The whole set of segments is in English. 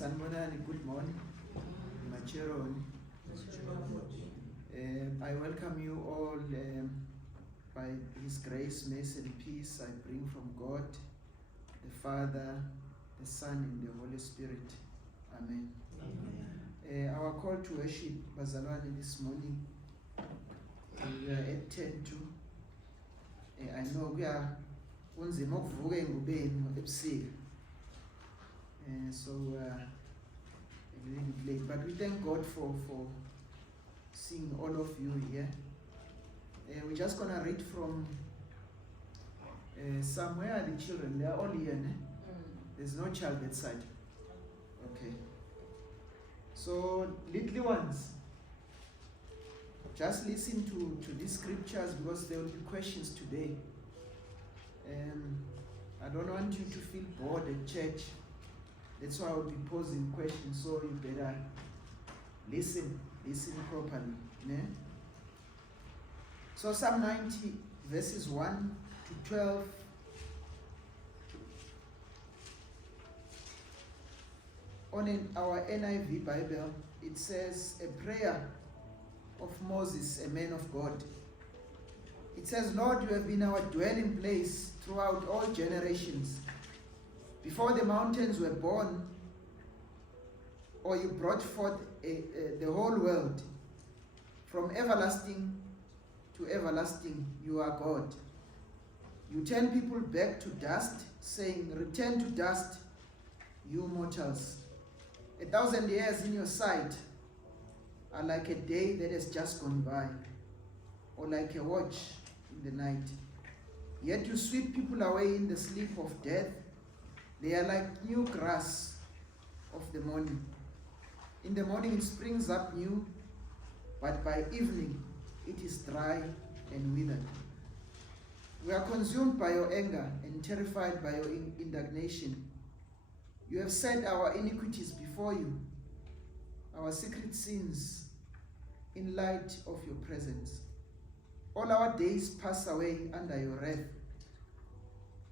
Sanbonani, good morning. Macheroni. I welcome you all by His grace, mercy, and peace I bring from God, the Father, the Son, and the Holy Spirit. Amen. Our call to worship Bazalwane this morning, we are at 10 to. I know we are unzima ukuvuka engubeni ebusika. So a little bit late, but we thank God for seeing all of you here. We're just gonna read from somewhere. The children, they are all here. There's no child that side. Okay. So little ones, just listen to these scriptures because there will be questions today. I don't want you to feel bored at church. That's why I will be posing questions, so you better listen properly. Yeah? So Psalm 90 verses 1 to 12. On our NIV Bible, it says a prayer of Moses, a man of God. It says, Lord, you have been our dwelling place throughout all generations. Before the mountains were born, or you brought forth the whole world, from everlasting to everlasting, you are God. You turn people back to dust, saying, return to dust, you mortals. 1,000 years in your sight are like a day that has just gone by, or like a watch in the night. Yet you sweep people away in the sleep of death. They are like new grass of the morning. In the morning it springs up new, but by evening it is dry and withered. We are consumed by your anger and terrified by your indignation. You have set our iniquities before you, our secret sins in light of your presence. All our days pass away under your wrath.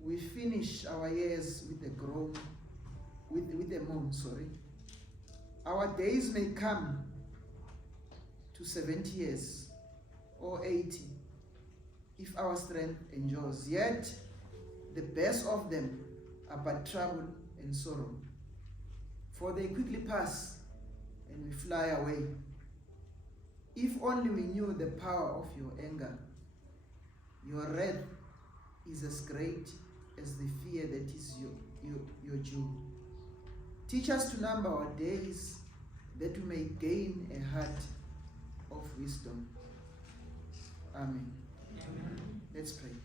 We finish our years with a groan, with a moan, Our days may come to 70 years or 80 if our strength endures. Yet the best of them are but trouble and sorrow. For they quickly pass and we fly away. If only we knew the power of your anger. Your wrath is as great as the fear that is your due. Teach us to number our days, that we may gain a heart of wisdom. Amen. Amen. Let's pray.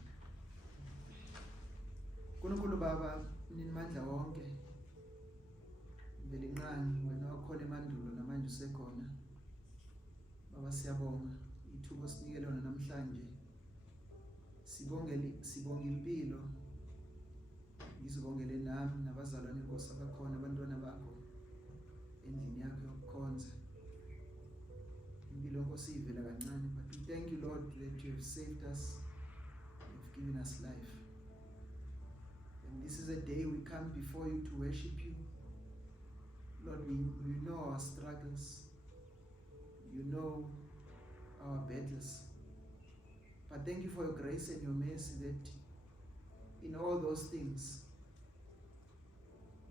Nkulunkulu Baba, ninimandla wonke. Ngelincane wena wakhona emandulo namanje usekhona. Baba siyabonga ithuba osinike lona namhlanje. Sibonge impilo. Ngizibongele nami nabazalwane Nkosi abakhona abantwana bakho endlini yakho yokukhonza. Impilo Nkosi ivela kancane, but we thank you, Lord, that you have saved us, you have given us life. And this is a day we come before you to worship you. Lord, we know our struggles, you know our battles, but thank you for your grace and your mercy that in all those things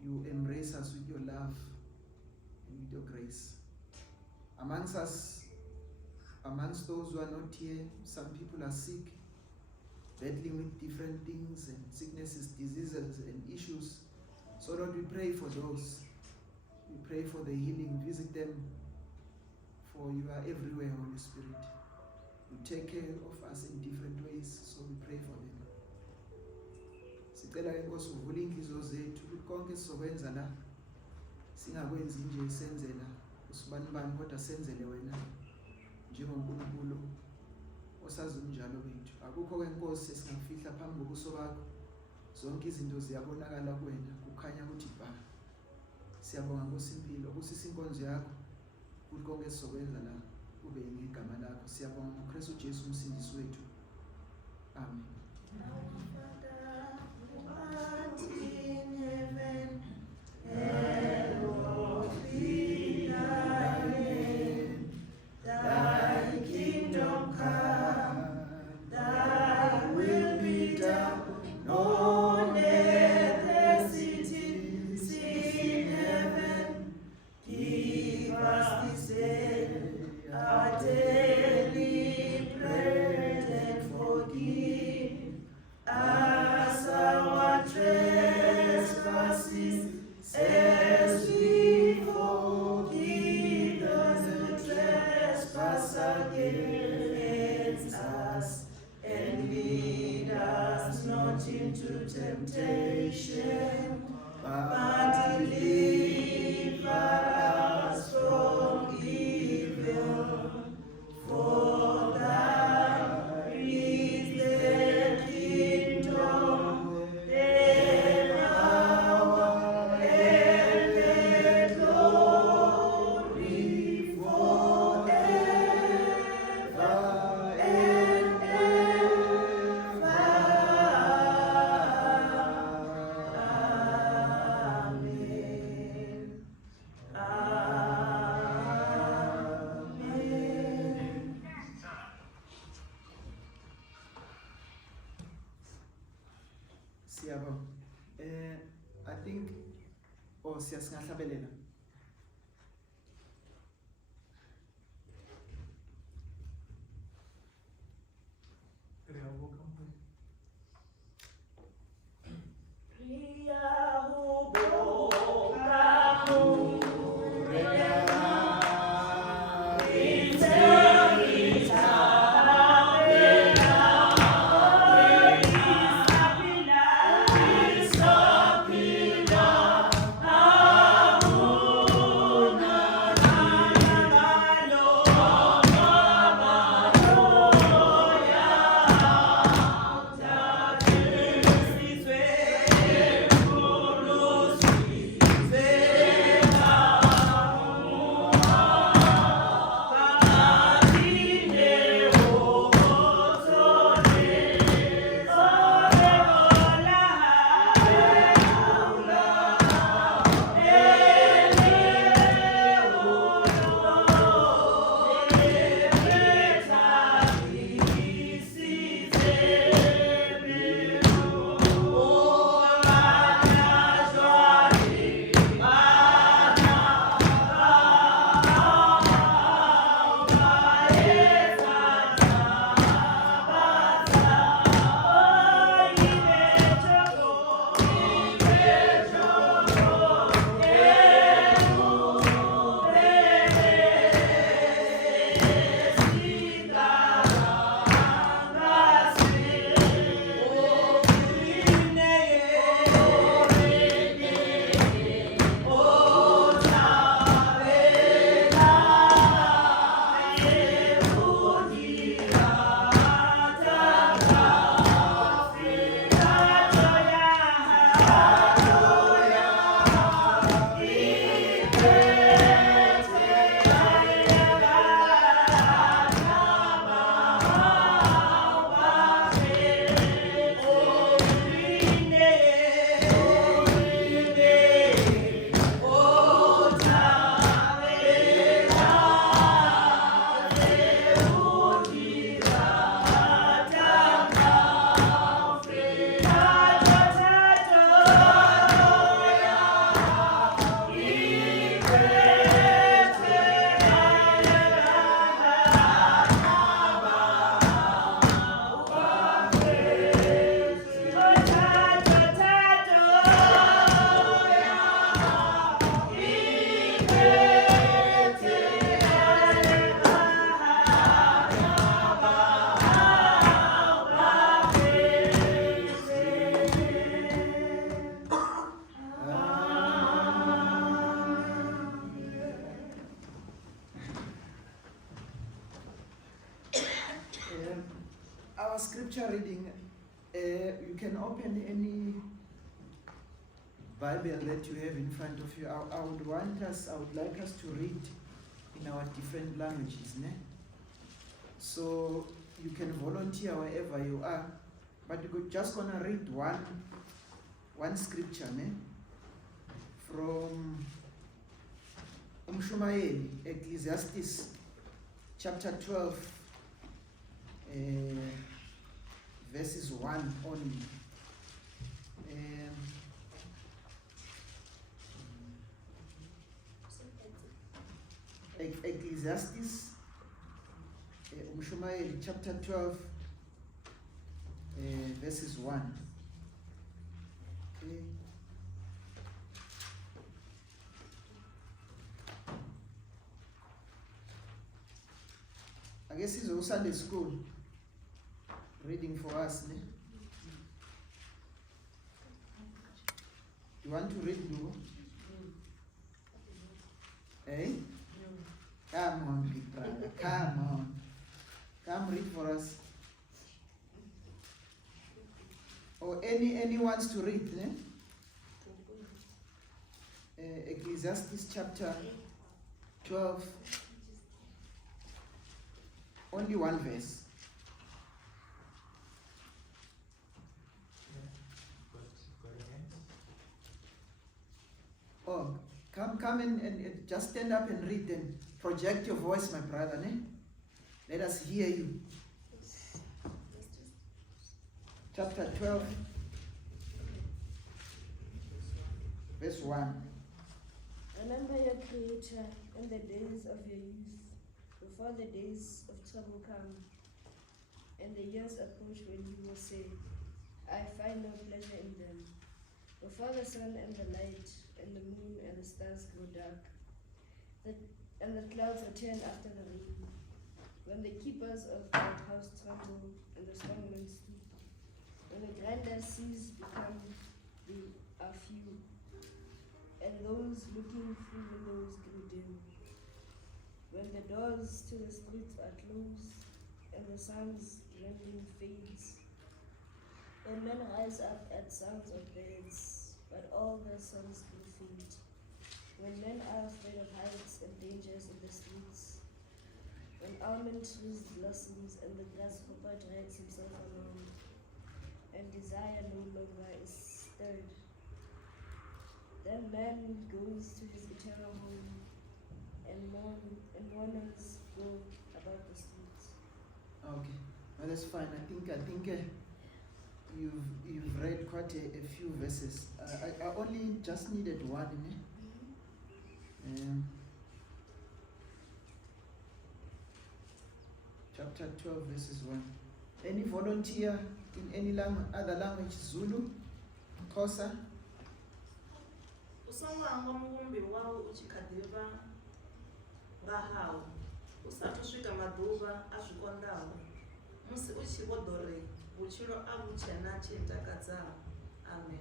you embrace us with your love and with your grace. Amongst us, amongst those who are not here, some people are sick, battling with different things and sicknesses, diseases and issues. So Lord, we pray for those. We pray for the healing. Visit them, for you are everywhere, Holy Spirit. You take care of us in different ways, so we pray for them. Sicela Nkosi uvule inhliziyo zethu ukuthi konke sizokwenza la singakwenzi nje senzela usibanibani kodwa senzele wena njengoNkulunkulu osazi umnjalo wethu. Akukho kwenkosi esingafihla phambi kobuso bakho. Zonke izinto ziyabonakala kuwena, kukhanya ukuthi ba. Siyabonga Nkosi impilo ukusisa inkonzo yakho ukuthi konke sizokwenza la kube ngegama lakho. Siyabonga ngoKristu Jesu umsindisi wethu. Amen. In heaven, Siyabo. I think siyasingahlabelela. Our scripture reading, you can open any Bible that you have in front of you. I would like us to read in our different languages. Ne? So you can volunteer wherever you are, but we're just gonna read one scripture, ne? From Umshumayeli, Ecclesiastes chapter 12, verses 1 only. Ecclesiastes, Umshumayeli chapter 12, verses 1. Okay. I guess it's also Sunday school reading for us. Ne? You want to read, no? Eh? Come on, big brother. Come on. Come read for us. Or any wants to read, eh? Ecclesiastes chapter 12. Only one verse. Oh, come and just stand up and read and project your voice, my brother. Ne? Let us hear you. Chapter 12, Verse 1. Remember your Creator in the days of your youth, before the days of trouble come, and the years approach when you will say, I find no pleasure in them. Before the sun and the light, and the moon and the stars grow dark, and the clouds return after the rain, when the keepers of the house tremble, and the strong men sleep, when the grander seas become are few, and those looking through windows grow dim, when the doors to the streets are closed, and the sun's rending fades, when men rise up at sounds of birds, but all their sons grow faint, when men are afraid of heights and dangers in the streets, when almond trees blossoms and the grasshopper drags himself along, and desire no longer is stirred, then man goes to his eternal home, and mourners go about the streets. Okay, well, that's fine. I think you've read quite a few verses. I only just needed one. Chapter 12, verses 1. Any volunteer in any other language? Zulu, Xhosa. Usawanga mumbi wawo uchikadhira ngahawo usati swika maḓuvha a zwikondaho musi uchi vho ḓo ri vhutshilo a vhu tshena tshi takadzaho. Amen.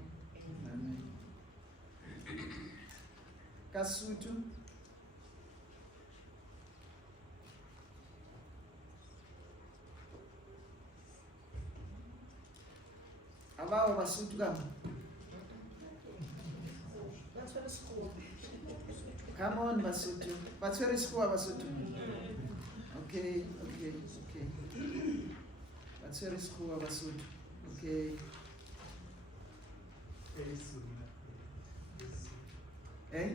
Amen. Kasutu. Abawo Basotho kama. That's what it's called. Come on, Basotho. But where is school, Basotho? Okay. That's where is school, Basotho. Okay. Eh?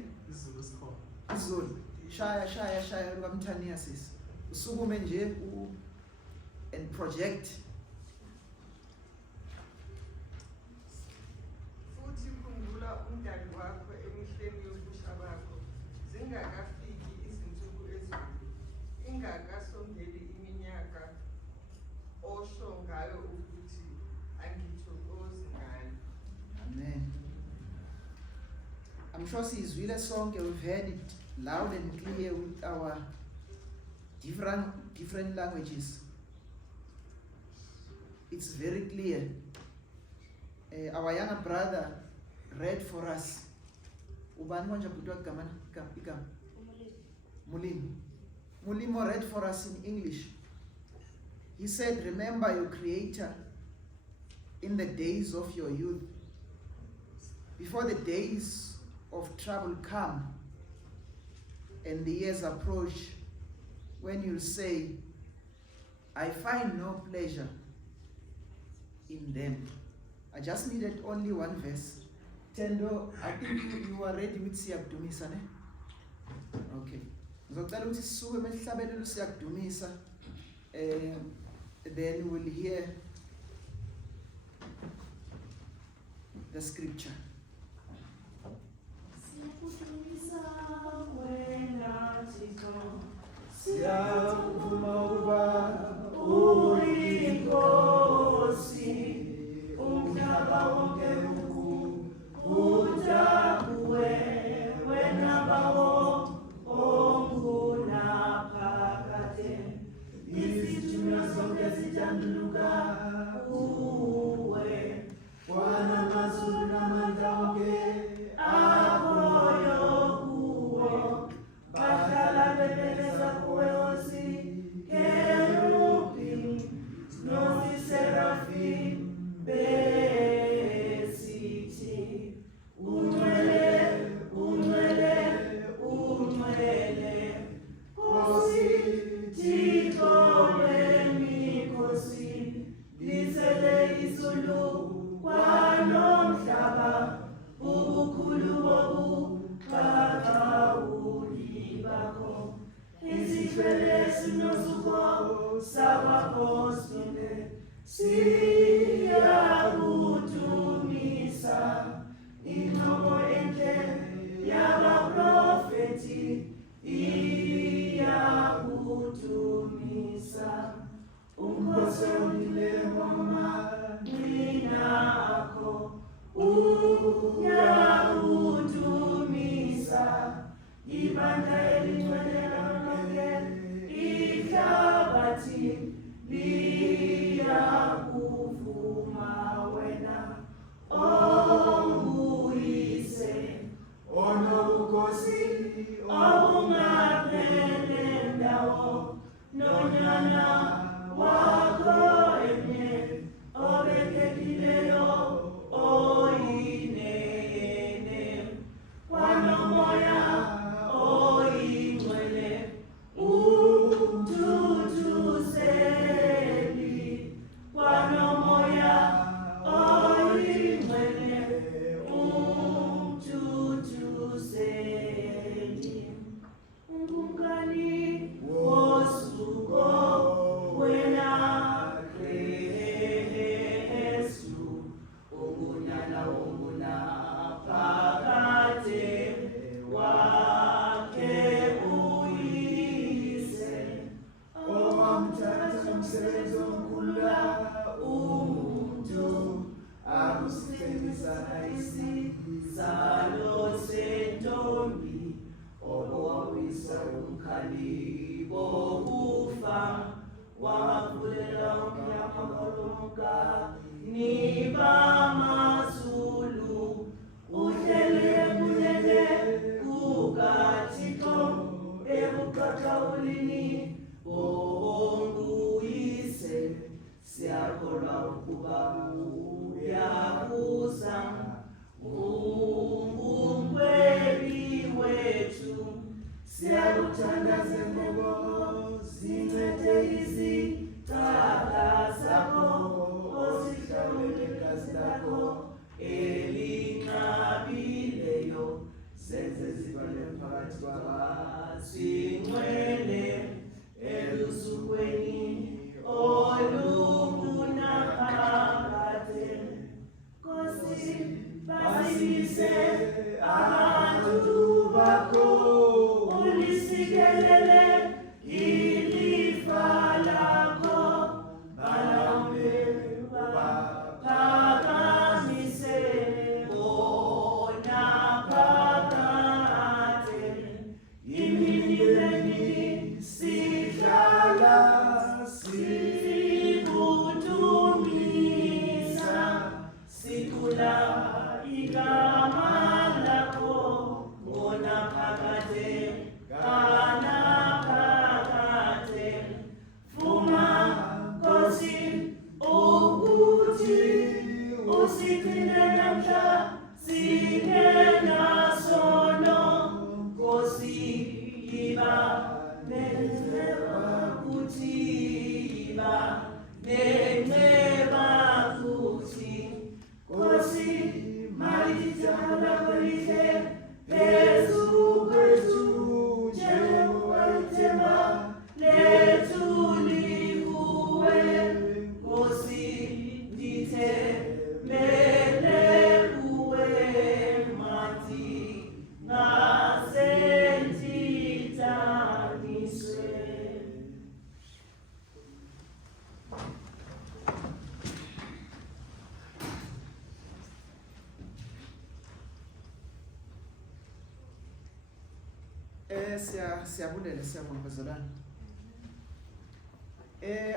Izulu. Shaya ukamthania sis. Usukume nje and project. Futhi khumbula umdali wakho emihleni yobusha bakho zingakafiki izinsuku ezimbi ingakasondeli iminyaka osho ngayo ukuthi angithokozi ngayo. Amen. I'm sure sizwile sonke, we've heard it loud and clear with our different languages. It's very clear. Our younger brother read for us. Mulimo read for us in English. He said, remember your Creator in the days of your youth, before the days of trouble come and the years approach, when you say, I find no pleasure in them. I just needed only one verse. Tendo, I think you are ready with Siyakudumisa, ne? Okay. Ngizocela ukuthi sisuke mesihlabelelo Siyakudumisa, then we'll hear the scripture. Siyakuvuma uba uyinkosi umhlaba wonke ujabuwe wena bawo ongunaphakade izithunywa zonke zithanduluka uwe wana mazulu namandla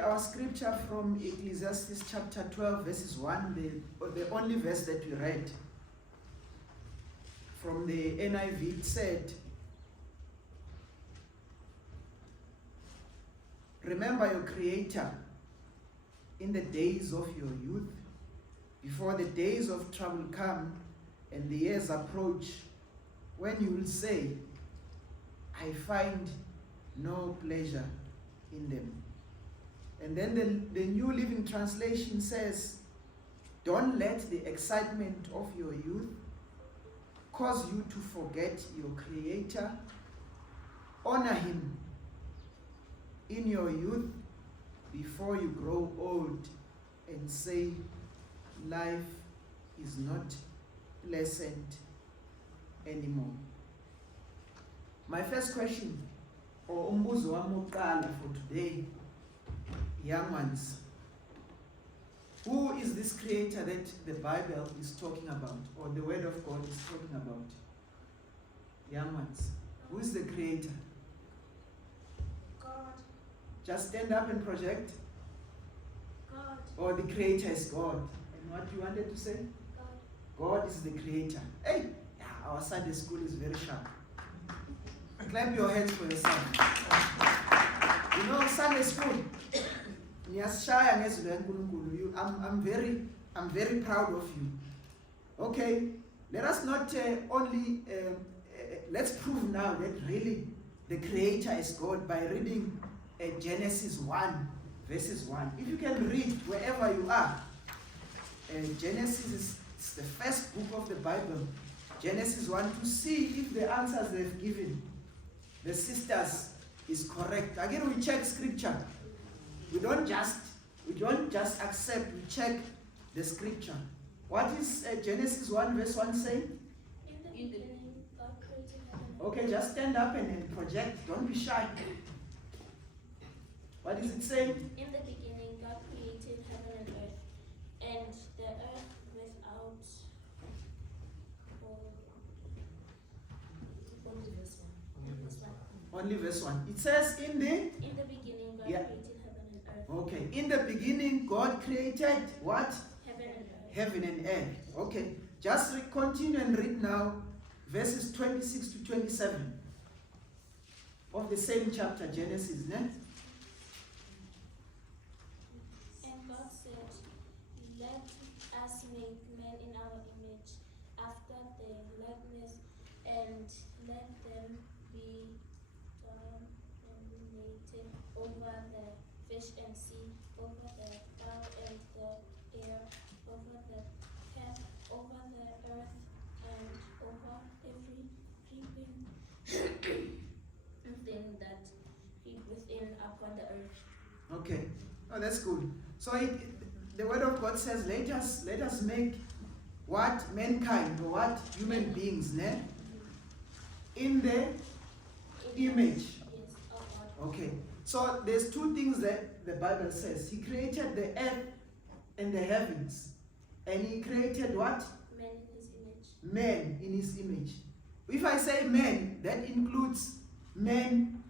Our scripture from Ecclesiastes chapter 12 verses 1, the only verse that we read from the NIV, it said, "Remember your Creator in the days of your youth, before the days of trouble come and the years approach, when you will say, I find no pleasure in them." And then the New Living Translation says, "Don't let the excitement of your youth cause you to forget your Creator. Honor Him in your youth before you grow old and say, life is not pleasant anymore." My first question, or umbuzo wami wokuqala for today, young ones, who is this Creator that the Bible is talking about, or the Word of God is talking about? Young ones, who is the Creator? God. Just stand up and project. God. Or the Creator is God. And what you wanted to say? God. God is the Creator. Hey, our Sunday school is very sharp. Clap your hands for yourself. You know, Sunday school, niyasishaya ngezwi leNkulunkulu. I'm very proud of you. Okay, let us not only, let's prove now that really the Creator is God by reading Genesis 1, verses 1. If you can read wherever you are, Genesis is the first book of the Bible, Genesis 1, to see if the answers they've given the sisters is correct. Again, we check scripture. We don't just accept, we check the scripture. What is Genesis 1 verse 1 saying? In the beginning, God created heaven and Okay, just stand up and project. Don't be shy. What is it saying? In the beginning, God created heaven and earth, and the earth without Only verse 1. verse 1. Only verse 1. It says In the beginning, God Yeah. created heaven and earth. Okay, in the beginning, God created what? Heaven and earth. Heaven and earth. Okay, just continue and read now verses 26 to 27 of the same chapter, Genesis. Ne? And God said, "Let us make man in our image, after their likeness, and let them be dominated over the fish and sea, over the fowl and the air, over the cat, over the earth, and over every creeping thing that creep within upon the earth." Okay, oh, that's good. So the word of God says, let us make what? Mankind, or what? Human beings, ne? In the image. Yes, of God. Okay, so there's two things that the Bible says. He created the earth and the heavens. And he created what? Man in his image. Man in his image. If I say man, that includes men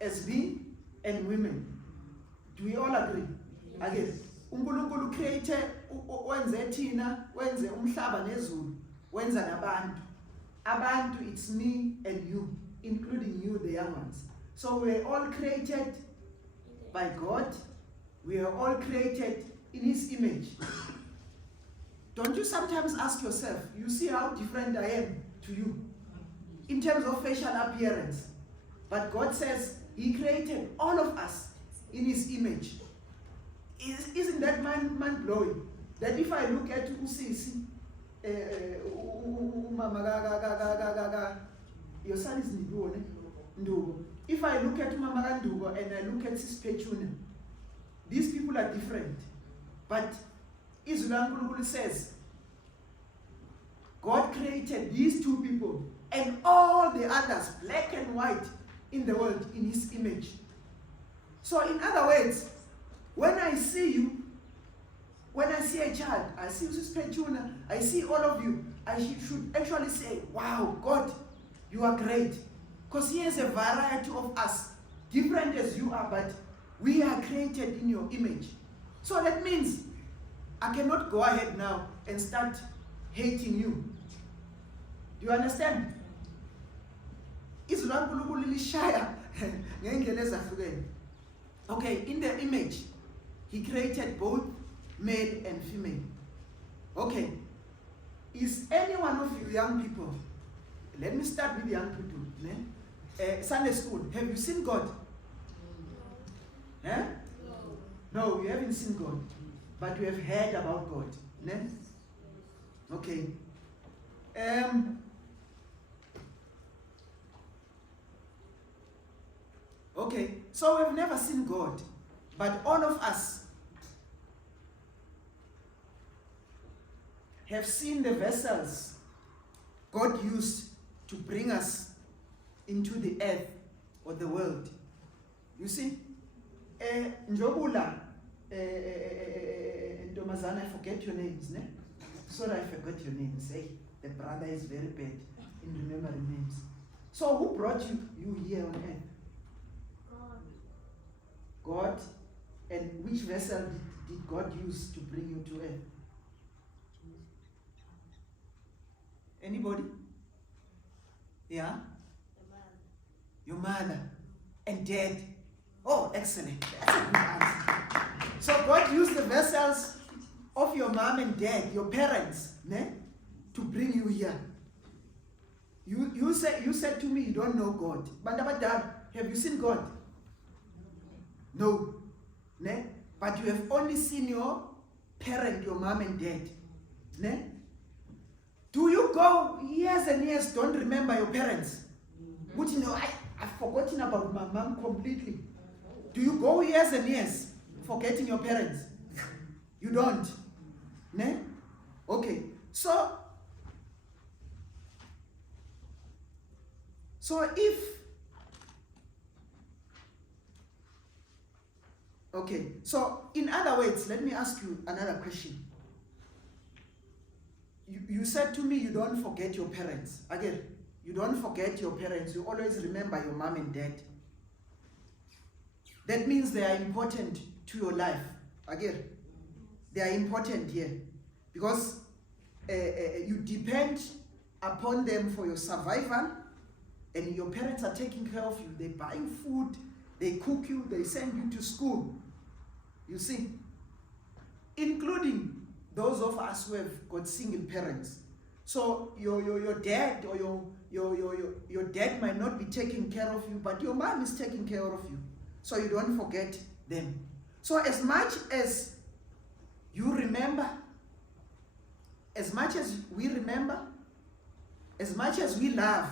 as being and women. Do we all agree? Again, uNkulunkulu create wenze thina, wenze umhlaba nezulu, wenza nabantu. Abantu, it's me and you, including you, the young ones. So we're all created by God. We are all created in his image. Don't you sometimes ask yourself, you see how different I am to you in terms of facial appearance? But God says he created all of us in his image. Isn't that mind-blowing? That if I look at Usisi, your son is Ndugo. If I look at Mama Ndugo and I look at Sispechuna, these people are different. But Israel says, God created these two people and all the others, black and white, in the world in his image. So in other words, when I see you, when I see a child, I see Petuna, I see all of you, I should actually say, wow, God, you are great. Because here's a variety of us, different as you are, but we are created in your image. So that means I cannot go ahead now and start hating you. Do you understand? Okay, in the image, he created both male and female. Okay, is any one of you young people, let me start with young people, Sunday school, have you seen God? No. Eh? No, you haven't seen God, but you have heard about God. Ne? Okay. Okay, so we've never seen God, but all of us have seen the vessels God used to bring us into the earth or the world. You see, Njobula, Ntomazana, I forget your names, ne? Sorry, I forgot your names. Hey, the brother is very bad in remembering names. So who brought you here on earth? God. And which vessel did God use to bring you to earth? Anybody? Yeah? Your mother and dad. Oh, excellent. That's a good answer. So God used the vessels of your mom and dad, your parents, ne, to bring you here. You said to me you don't know God. Bandabadab, have you seen God? No. Ne? But you have only seen your parent, your mom and dad. Ne? Do you go years and years, don't remember your parents? But you know, I've forgotten about my mom completely. Do you go years and years forgetting your parents? You don't. Ne? Okay. So if, okay, so in other words, let me ask you another question. You said to me you don't forget your parents. Again, you don't forget your parents. You always remember your mom and dad. That means they are important to your life. Again, they are important here. Because you depend upon them for your survival. And your parents are taking care of you. They're buying food, they cook you, they send you to school. You see, including those of us who have got single parents. So your dad or your dad might not be taking care of you, but your mom is taking care of you. So you don't forget them. So as much as you remember, as much as we remember, as much as we love,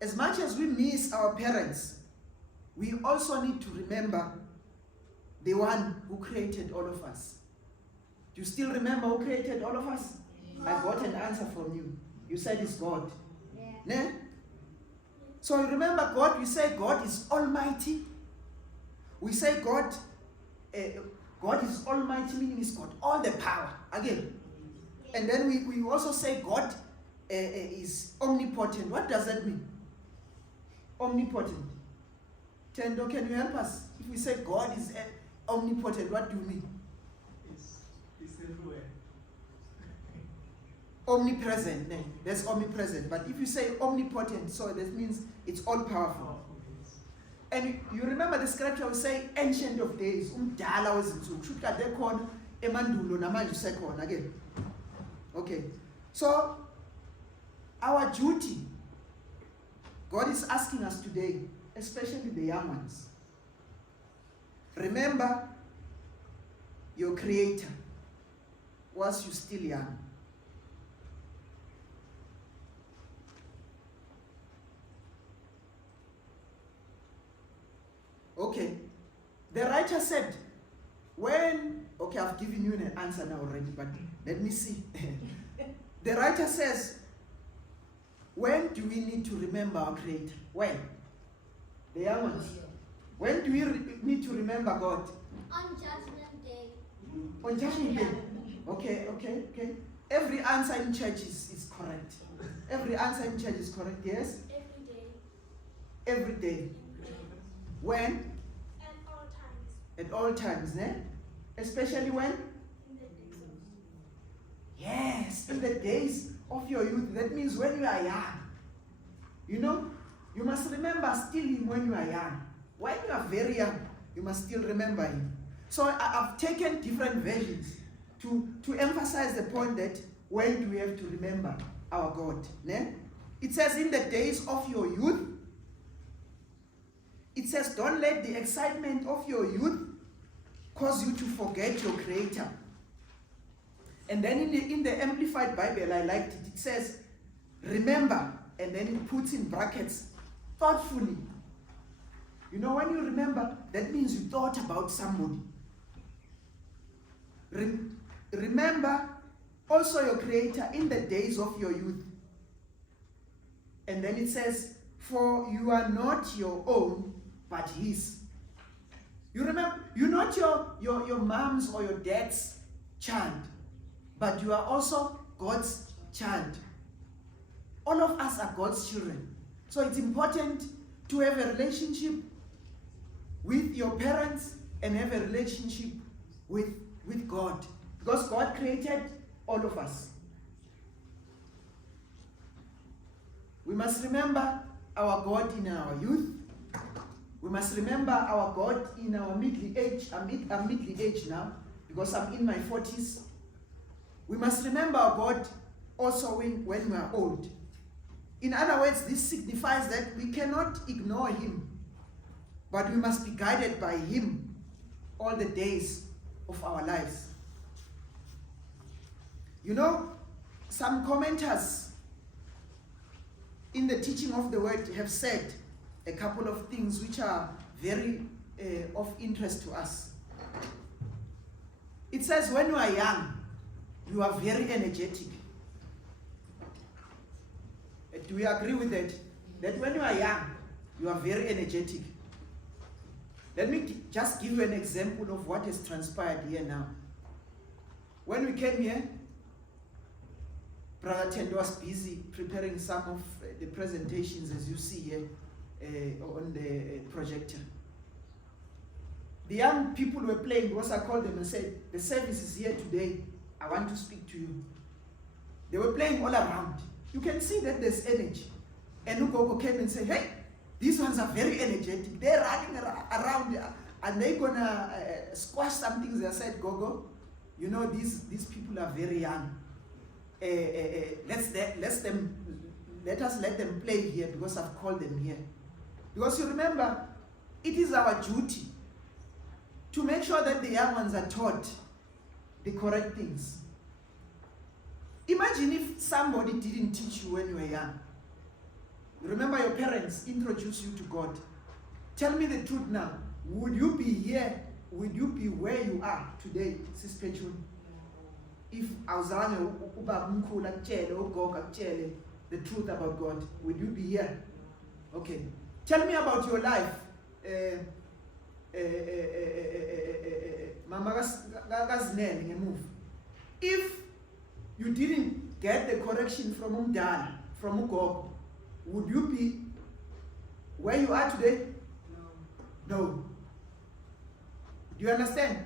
as much as we miss our parents, we also need to remember the one who created all of us. Do you still remember who created all of us? I got an answer from you. You said it's God. Yeah. Ne? So you remember God, we say God is almighty. We say God is almighty, meaning He's got all the power. Again. And then we also say God is omnipotent. What does that mean? Omnipotent. Tendo, can you help us? If we say God is omnipotent, what do you mean? It's everywhere. Omnipresent. No, that's omnipresent. But if you say omnipotent, so that means it's all powerful. And you remember the scripture will say ancient of days. Umdala wezinsuku. Should kade khona emandulo namanje usekhona again. Okay. So our duty, God is asking us today, especially the young ones, remember your Creator whilst you're still young. Okay. The writer said, okay, I've given you an answer now already, but let me see. The writer says, when do we need to remember our Creator? When? The young ones. When do we need to remember God? On Judgment Day. On Judgment Day. Okay. Every answer in church is correct. Every answer in church is correct, yes? Every day. Every day. When? At all times. At all times, eh? Especially when? In the days of. Yes, in the days of your youth. That means when you are young. You know, you must remember still Him when you are young. When you are very young, you must still remember Him. So I've taken different versions to emphasize the point that when do we have to remember our God? Ne? It says in the days of your youth. It says don't let the excitement of your youth cause you to forget your Creator. And then in the Amplified Bible, I liked it. It says, remember, and then it puts in brackets, thoughtfully. You know, when you remember, that means you thought about somebody. Remember also your Creator in the days of your youth. And then it says, for you are not your own, but His. You remember, you're not your mom's or your dad's child, but you are also God's child. All of us are God's children. So it's important to have a relationship with your parents and have a relationship with God. Because God created all of us. We must remember our God in our youth. We We must remember our God in our middle age. I'm middle age now because I'm in my 40s. We must remember our God also when we are old. In other words, this signifies that we cannot ignore him, but we must be guided by him all the days of our lives. You know, some commenters in the teaching of the word have said a couple of things which are very of interest to us. It says when you are young, you are very energetic. Do we agree with that? That when you are young, you are very energetic. Let me just give you an example of what has transpired here now. When we came here, Brother Tendo was busy preparing some of the presentations as you see here on the projector. The young people were playing because I called them and said, the service is here today. I want to speak to you. They were playing all around. You can see that there's energy. And Ugogo came and said, hey, these ones are very energetic. They're running around and they're gonna squash some things. I said, Gogo, you know, these people are very young. Let us let them play here because I've called them here. Because you remember, it is our duty to make sure that the young ones are taught the correct things. Imagine if somebody didn't teach you when you were young. You remember your parents introduced you to God. Tell me the truth now. Would you be here? Would you be where you are today, Sis Petron? If awuzange ubaba umkhulu akutshele ugogo akutshele the truth about God, would you be here? Okay. Tell me about your life. Mama kazinene ngemuva. If you didn't get the correction from umdala, from ugogo, would you be where you are today? No. Do you understand?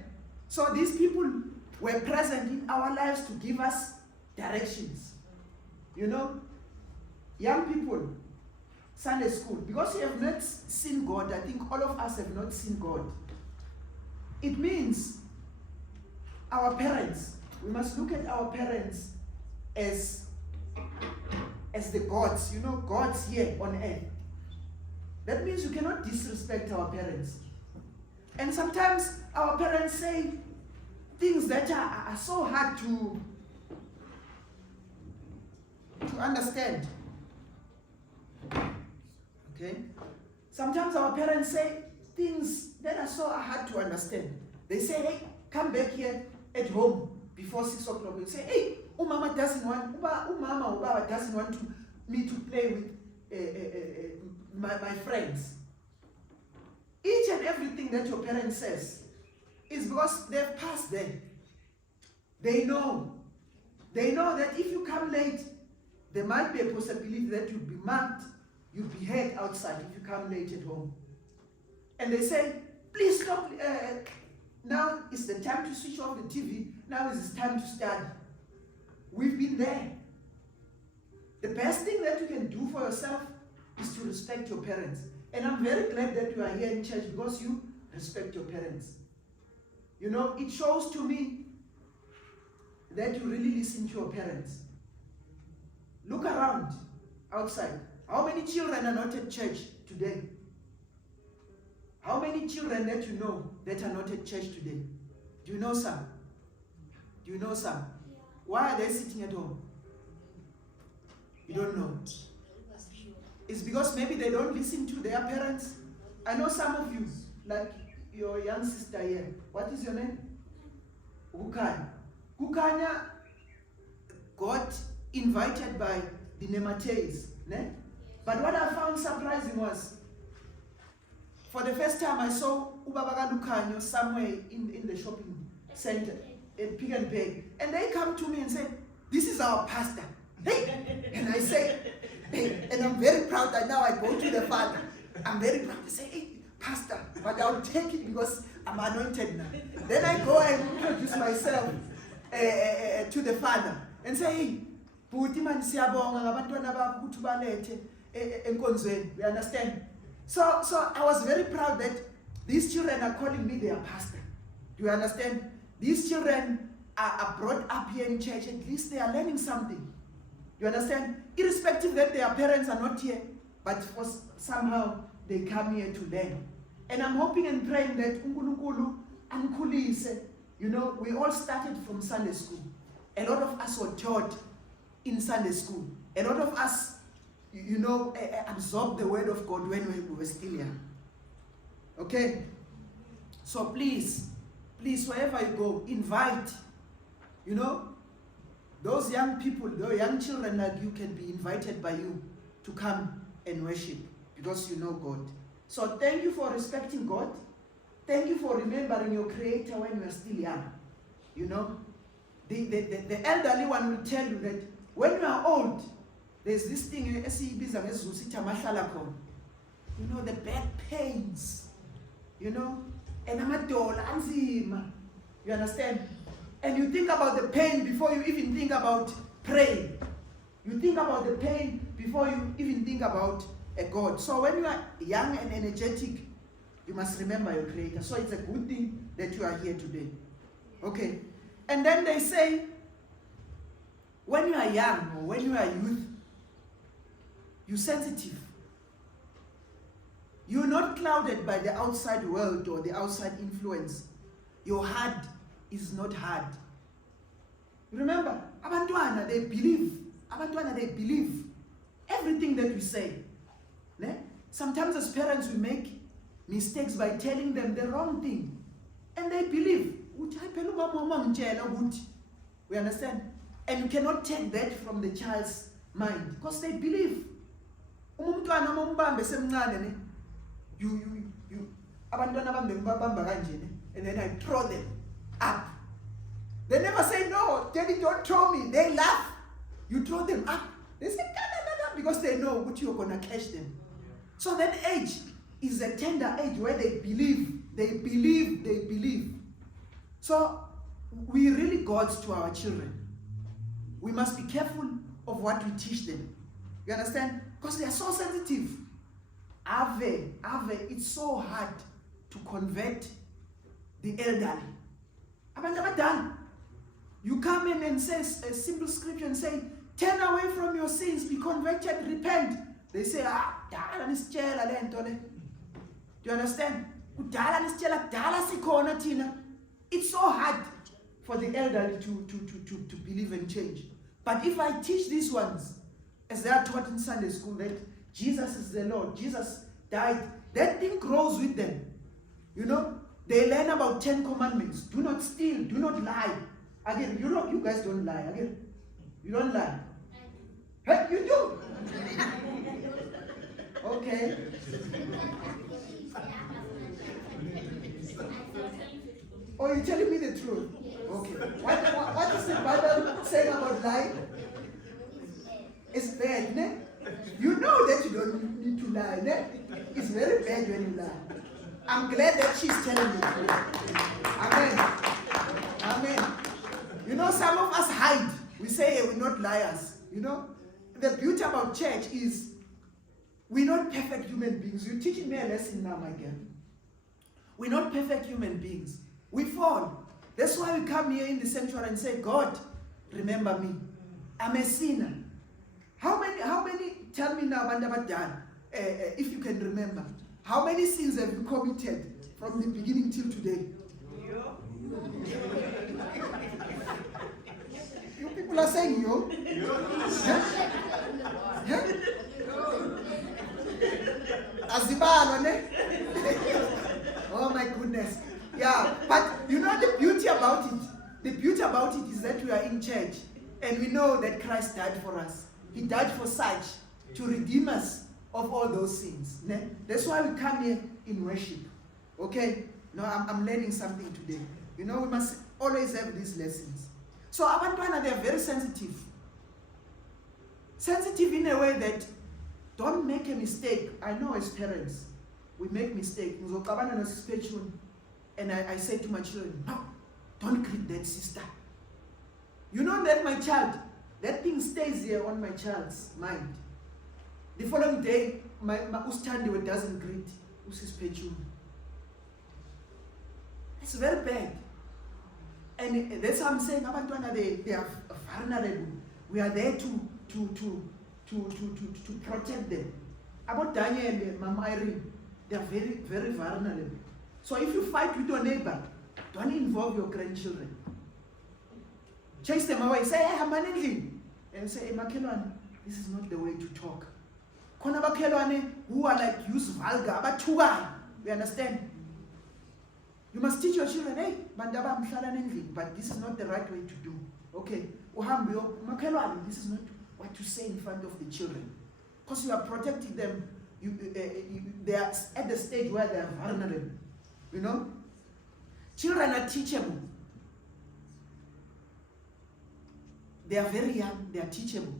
So these people were present in our lives to give us directions. You know, young people, Sunday school, because you have not seen God, I think all of us have not seen God. It means our parents, we must look at our parents as the gods, you know, gods here on earth. That means you cannot disrespect our parents. And sometimes our parents say things that are so hard to understand. Okay? Sometimes our parents say things that are so hard to understand. They say, hey, come back here at home before 6 o'clock. They say, hey, Umama doesn't want, Umama or Baba doesn't want me to play with my friends. Each and everything that your parent says is because they've passed there. They know that if you come late, there might be a possibility that you'll be marked, you'll be held outside if you come late at home. And they say, please stop, now is the time to switch off the TV, now is the time to study. We've been there. The best thing that you can do for yourself is to respect your parents. And I'm very glad that you are here in church because you respect your parents. You know, it shows to me that you really listen to your parents. Look around outside. How many children are not at church today? How many children that you know that are not at church today? Do you know some? Do you know some? Yeah. Why are they sitting at home? You don't know. It's because maybe they don't listen to their parents. I know some of you, like your young sister here. What is your name? Kukanya. Kukanya got invited by the Nemates. Ne? But what I found surprising was, for the first time I saw Ubaba Lukanyo somewhere in the shopping center, at Pick and Pay. And they come to me and say, this is our pastor. Hey! And I say, hey, and I'm very proud that now I go to the father. I'm very proud to say, hey, pastor, but I'll take it because I'm anointed now. Then I go and introduce myself to the father and say, hey, Puti man siyabonga ngabantwana bakho ukuthi balethe enkonzweni. You understand? So I was very proud that these children are calling me their pastor. Do you understand? These children are brought up here in church. At least they are learning something. Do you understand? Irrespective that their parents are not here, but somehow they come here to learn. And I'm hoping and praying that uNkulunkulu ankhulise. You know, we all started from Sunday school. A lot of us were taught in Sunday school. A lot of us, you know, absorbed the word of God when we were still young. Okay? So please, wherever you go, invite, you know, those young people, those young children like you can be invited by you to come and worship because you know God. So thank you for respecting God. Thank you for remembering your Creator when you are still young. You know, the elderly one will tell you that when you are old, there's this thing, you know, the back pains, you know, and you understand? And you think about the pain before you even think about praying. You think about the pain before you even think about a God. So when you are young and energetic, you must remember your Creator. So it's a good thing that you are here today. Okay. And then they say, when you are young or when you are youth, you're sensitive. You're not clouded by the outside world or the outside influence. Your heart is not hard. Remember, abantwana, they believe. Abantwana, they believe everything that we say. Ne? Sometimes as parents, we make mistakes by telling them the wrong thing. And they believe. We understand? And you cannot take that from the child's mind because they believe. And then I throw them up. They never say, no, Daddy, don't throw me. They laugh. You throw them up. They say, da, because they know what you're going to catch them. So that age is a tender age where they believe. They believe. So we really God's to our children. We must be careful of what we teach them. You understand? Because they are so sensitive. Ave, it's so hard to convert the elderly. You come in and say a simple scripture and say, turn away from your sins, be converted, repent. They say, do you understand? It's so hard for the elderly to believe and change. But if I teach these ones, as they are taught in Sunday school, that Jesus is the Lord, Jesus died, that thing grows with them. You know, they learn about 10 commandments. Do not steal, do not lie. Again, you guys don't lie. Again, you don't lie. Hey, you do. Okay. Oh, you're telling me the truth? Okay. What is the Bible saying about lying? It's bad, ne? You know that you don't need to lie, ne? It's very bad when you lie. I'm glad that she's telling the truth. Amen. You know, some of us hide. We say, hey, we're not liars. You know? The beauty about church is we're not perfect human beings. You're teaching me a lesson now, my girl. We're not perfect human beings. We fall. That's why we come here in the sanctuary and say, God, remember me. I'm a sinner. How many, tell me now, if you can remember, how many sins have you committed from the beginning till today? You people are saying yo? Azibalo, ne? Oh my goodness. Yeah, but you know the beauty about it? The beauty about it is that we are in church and we know that Christ died for us. He died for such, to redeem us of all those sins. Ne? That's why we come here in worship. Okay? No, I'm learning something today. You know, we must always have these lessons. So abantwana, they are very sensitive. Sensitive in a way that don't make a mistake. I know as parents, we make mistakes. And I say to my children, no, don't greet that sister. You know that my child, that thing stays here on my child's mind. The following day, my Ustandiwe doesn't greet Usispechu. It's very bad. And that's what I'm saying. They are vulnerable. We are there to protect them. About Daniel and Mama Irene, they are very, very vulnerable. So if you fight with your neighbor, don't involve your grandchildren. Chase them away. Say, hey, I'm an and say, hey, Makelwane, this is not the way to talk. Kona Makelwane who are like use vulgar, but tuga. You understand? You must teach your children, hey, bandaba mhlala nendlini, but this is not the right way to do. Okay, uhambe Makelwane, this is not what to say in front of the children, because you are protecting them. They are at the stage where they are vulnerable. You know, children are teachable. They are very young. They are teachable.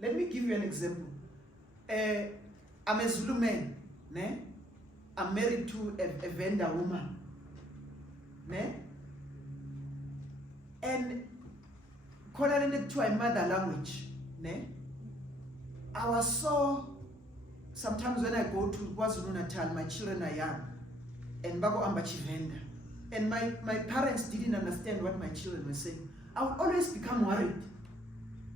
Let me give you an example. I'm a Zulu man. Ne? I'm married to a Venda woman. Ne? And connected to a mother language. Ne? I was so, sometimes when I go to KwaZulu-Natal, my children are young. And Babo Ambachivenda. And my parents didn't understand what my children were saying. I would always become worried.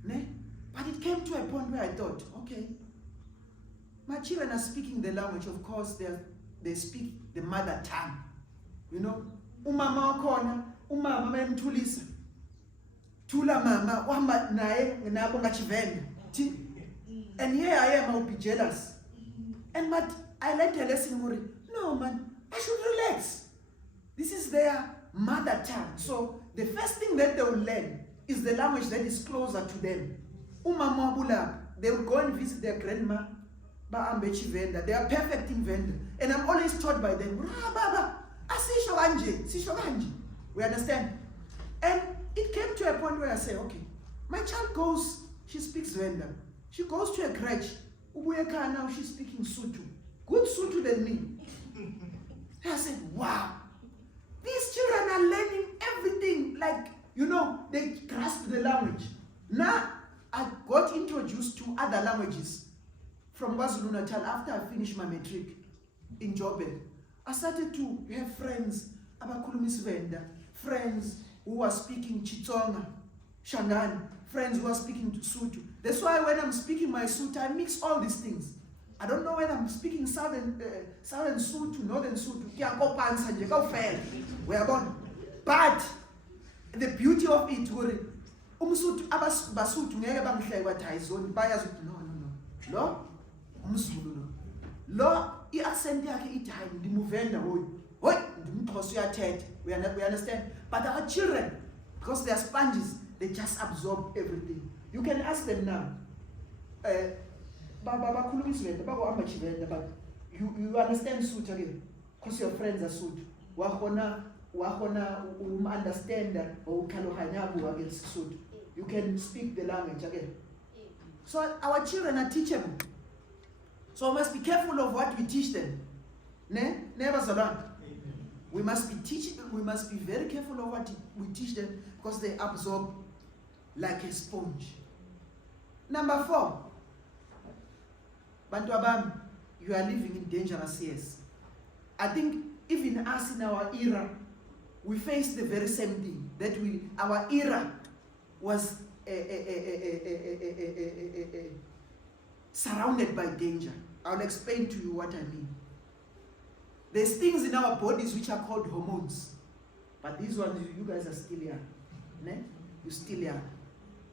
Ne? But it came to a point where I thought, okay, my children are speaking the language. Of course, they speak the mother tongue. You know, umama wakona, umama memtulisa. Tula mama, wamba nae nabo ngachivenda. And here I am, I'll be jealous. And but I learned a lesson, no man, I should relax. This is their mother tongue. So the first thing that they will learn is the language that is closer to them. Umama bula, they will go and visit their grandma. They are perfect in Venda. And I'm always taught by them, we understand? And it came to a point where I say, okay, my child goes, she speaks Venda. She goes to a crèche. Now she's speaking Sutu. Good Sutu than me. I said, wow. These children are learning everything. Like, you know, they grasp the language. Now, I got introduced to other languages from KwaZulu-Natal after I finished my matric in Joburg. I started to have friends, Abakhuluma Venda, friends who are speaking Chitsonga, Shangan, friends who are speaking Sotho. That's why when I'm speaking my Sotho, I mix all these things. I don't know when I'm speaking southern Sotho, northern Sotho. We are born. But the beauty of it, Zondi, no, Lo, I accent yake time, the movenda we understand. But our children, because they are sponges, they just absorb everything. You can ask them now. But you understand Sotho again, because your friends are Sotho. Wahona understand or against Sotho. You can speak the language again. So our children are teachable. So we must be careful of what we teach them. Never Zalan. We must be teaching. We must be very careful of what we teach them, because they absorb like a sponge. Number 4. Bantu Abam, you are living in dangerous years. I think even us in our era, we face the very same thing. That our era was surrounded by danger. I'll explain to you what I mean. There's things in our bodies which are called hormones. But these ones, you guys are still young. Ne? You're still young.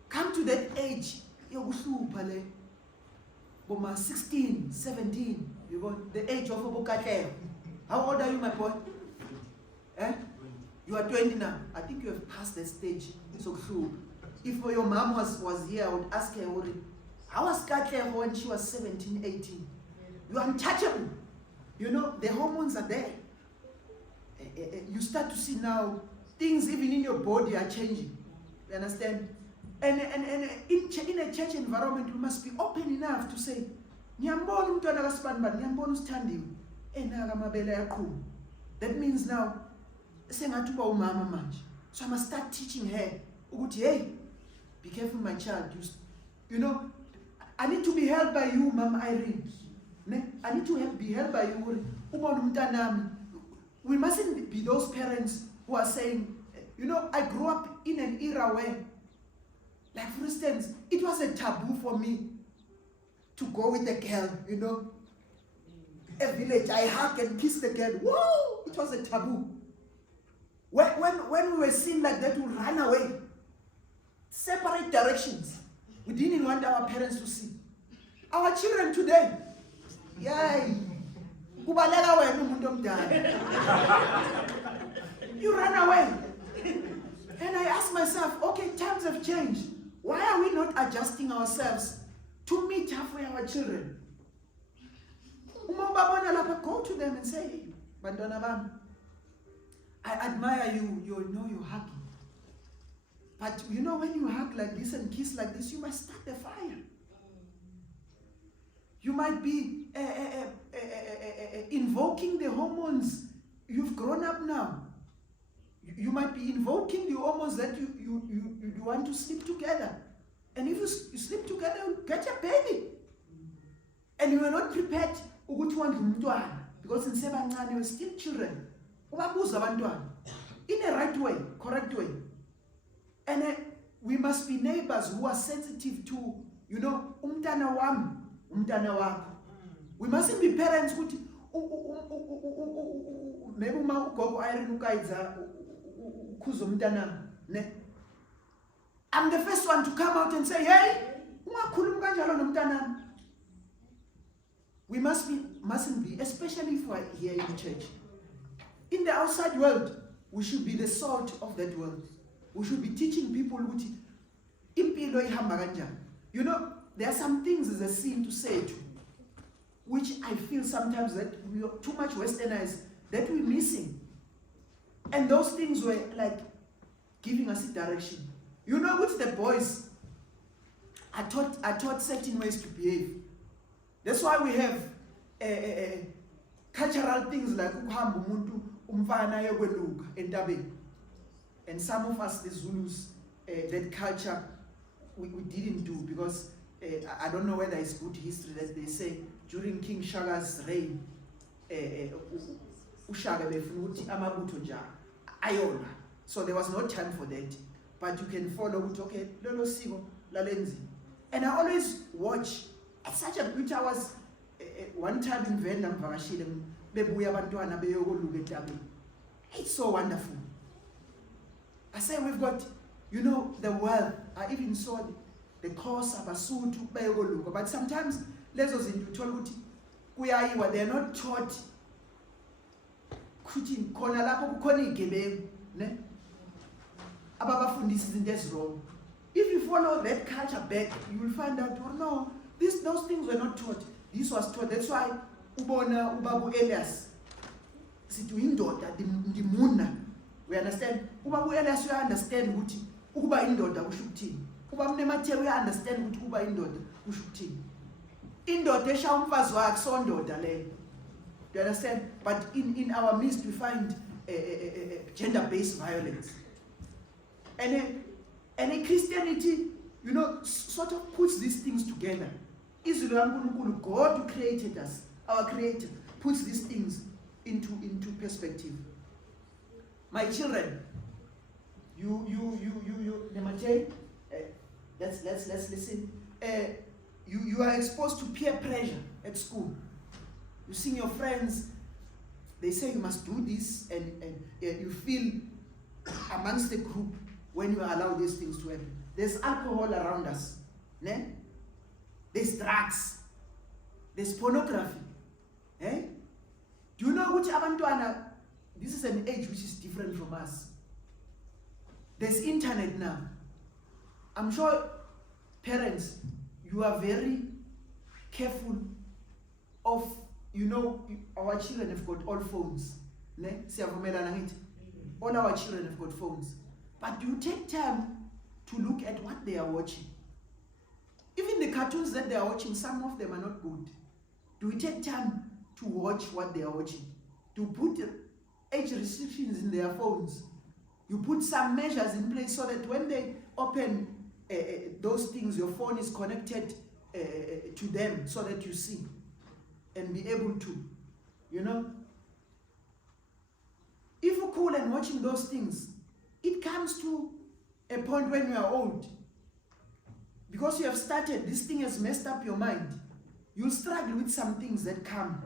Come to that age, you're 16, 17, the age of Obokate. How old are you, my boy? You are 20 now. I think you have passed that stage. So if your mom was here, I would ask her, how was Katle when she was 17, 18? You are untouchable. You know, the hormones are there. You start to see now, things even in your body are changing. You understand? And in a church environment, you must be open enough to say, that means now, so I must start teaching her, hey, be careful, my child. You know, I need to be held by you, Mama Irene. I need to be held by you. We mustn't be those parents who are saying, I grew up in an era where, like for instance, it was a taboo for me to go with a girl, a village, I hug and kiss the girl. Whoa! It was a taboo. When we were seen like that, we ran away. Separate directions. We didn't want our parents to see. Our children today, yay! You run away. And I ask myself, okay, times have changed. Why are we not adjusting ourselves to meet halfway our children? Go to them and say, hey, Bantwana bam, I admire you, you're hugging. But when you hug like this and kiss like this, you must start the fire. You might be invoking the hormones. You've grown up now. You might be invoking the hormones that you want to sleep together. And if you sleep together, you get a baby. And you are not prepared because in Sebancane, you're still children. In a right way, correct way. And we must be neighbors who are sensitive to, umntana wam, umntana wakho. We mustn't be parents who maybe ugogo Irene ukayidza ukhuza umntana ne. I'm the first one to come out and say, hey, ungakhulumi kanjalo nomntanami. We mustn't be, especially if we are here in church. In the outside world, we should be the salt of that world. We should be teaching people impilo ihamba kanjani. There are some things as a sin to say to, which I feel sometimes that we are too much westernized, that we're missing. And those things were like giving us a direction. With the boys, I taught certain ways to behave. That's why we have cultural things like ukuhamba umuntu umfana yokweluka entabeni. And some of us, the Zulus, that culture we didn't do because I don't know whether it's good history that they say during King Shaga's reign, uShaga befuna ukuthi amabutho nje ayona. So there was no time for that. But you can follow it, okay, lolo siko lalenzi. And I always watch at such a beauty. I was one time in Venda mvakashile bebuya abantwana beyokoluka entabeni. It's so wonderful. I say we've got, the world. I even saw the course abasutu beyokoluka. But sometimes lezo zinto uthola ukuthi kuyayiwa, they're not taught ukuthi khona lapho kukhona igebengu, ne? Ababafundisi izinto ezwrong. If you follow that culture back, you will find out, oh no, those things were not taught. This was taught. That's why ubona ubabu Elias sithi indoda ndimuna. We understand? Ubabu Elias we understand ukuthi ukuba indoda kusho ukuthini. Ubaba Mnematheko we understand ukuthi ukuba indoda kusho ukuthini. Indoda esha umfazi wakhe sondoda leyo. Do you understand? But in our midst we find gender-based violence. And Christianity, sort of puts these things together. God who created us, our Creator, puts these things into perspective. My children, Nemate, let's listen. You are exposed to peer pressure at school. You see your friends, they say you must do this, and you feel amongst the group when you allow these things to happen. There's alcohol around us. Ne? There's drugs. There's pornography. Eh? Do you know which abantwana? This is an age which is different from us. There's internet now. I'm sure parents, you are very careful of, our children have got all phones. Ne? All our children have got phones. But do you take time to look at what they are watching? Even the cartoons that they are watching, some of them are not good. Do we take time to watch what they are watching? To put age restrictions in their phones? You put some measures in place so that when they open those things, your phone is connected to them so that you see. and be able to, you know. If you're cool and watching those things, it comes to a point when you are old. Because you have started, this thing has messed up your mind. You'll struggle with some things that come.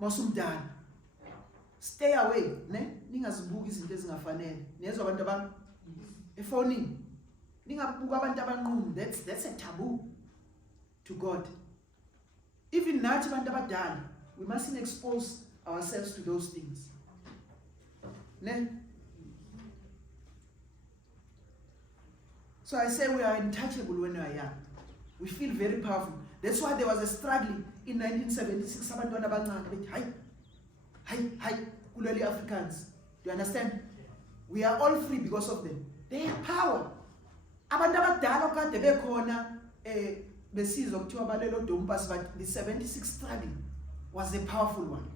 Mosumdana. Stay away. Ningazibuki izinto ezingafanele. Niyezwa abantu abantu efonini. Ningabuka abantu abanqunu. That's a taboo to God. Even nathi abantu abadala, we mustn't expose ourselves to those things. So I say we are untouchable when we are young. We feel very powerful. That's why there was a struggle in 1976. Abantwana abancane bethi hi kuleli Africans. Do you understand? We are all free because of them. They have power. Abantu abadala kade bekhona besizwa kuthiwa balelo dompas, but the 76 struggle was a powerful one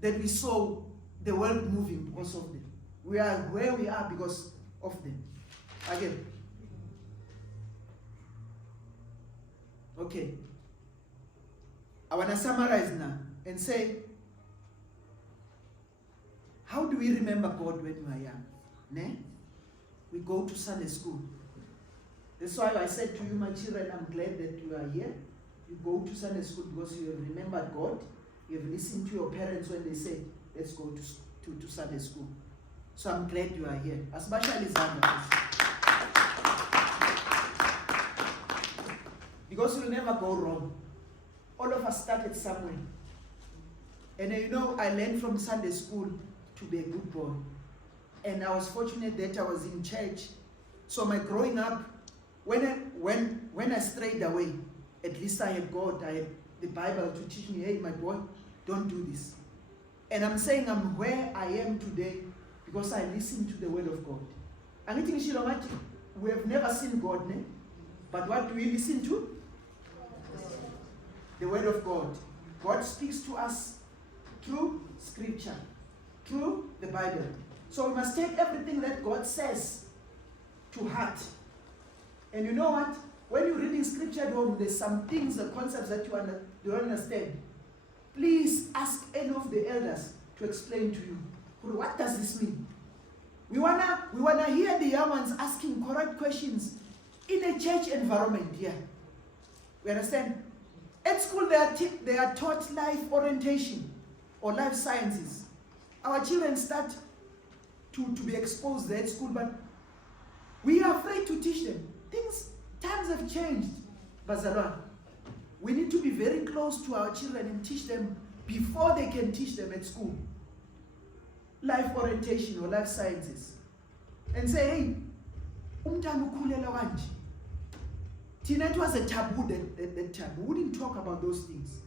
that we saw the world moving because of them. We are where we are because of them. Again. Okay. I want to summarize now and say, how do we remember God when we are young? We go to Sunday school. That's why I said to you, my children, I'm glad that you are here. You go to Sunday school because you have remembered God. You have listened to your parents when they said, let's go to Sunday school. So I'm glad you are here. Especially Zanda. Because you'll never go wrong. All of us started somewhere. And you know, I learned from Sunday school to be a good boy. And I was fortunate that I was in church. So my growing up, when I strayed away, at least I had God, I had the Bible to teach me, hey, my boy, don't do this. And I'm saying I'm where I am today because I listened to the word of God. And I think we have never seen God, but what do we listen to? The word of God. God speaks to us through scripture, through the Bible. So we must take everything that God says to heart. And you know what? When you're reading scripture at home, there's some things, the concepts that you don't understand. Please ask any of the elders to explain to you. What does this mean? We wanna hear the young ones asking correct questions in a church environment here. We understand? At school, they are taught life orientation or life sciences. Our children start to be exposed there at school, but we are afraid to teach them. Times have changed, Bazalwan. We need to be very close to our children and teach them before they can teach them at school. Life orientation or life sciences. And say, hey, umntana ukhulela kanje. It was a taboo that time. We wouldn't talk about those things.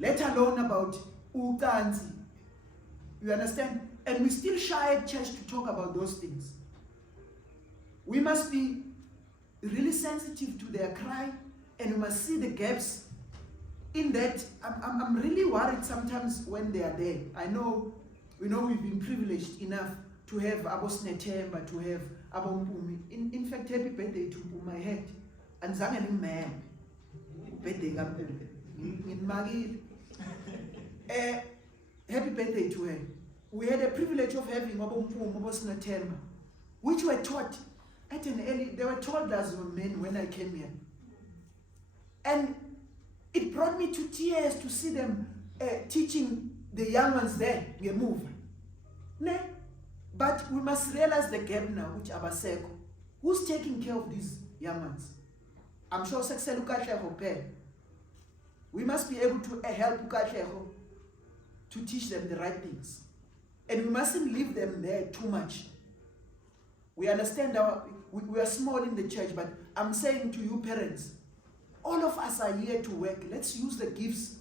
Let alone about ukanzi. You understand? And we still shy at church to talk about those things. We must be really sensitive to their cry, and we must see the gaps in that. I'm really worried sometimes when they are there. I know, we've been privileged enough to have Abos Netemba, to have Abompumi. In fact, happy birthday to my head. And Zangaling man. Birthday happy birthday to her. We had a privilege of having Abos Netemba, which were taught at an early, they were told as men when I came here. And it brought me to tears to see them teaching the young ones there, move. But we must realize the gap now, which Abaseko. Who's taking care of these young ones? I'm sure we must be able to help to teach them the right things. And we mustn't leave them there too much. We understand we are small in the church, but I'm saying to you parents, all of us are here to work. Let's use the gifts.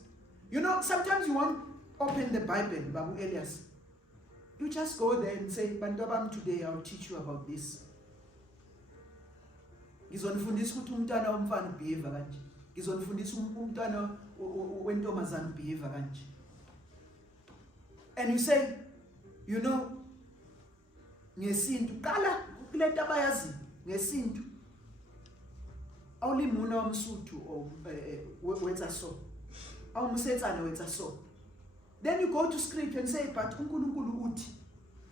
Sometimes you won't open the Bible, Babu Elias. You just go there and say, Bandabam, today I'll teach you about this. Ngizonifundisa ukuthi umntwana womfana ubehave kanje. Ngizonifundisa umntwana wentombazana ubehave kanje. And you say, ngesintu qala kulento abayazi ngesintu awulimuna wamsuthu wetsa so. Wetsa so. Then you go to scripture and say, but uNkulunkulu uthi,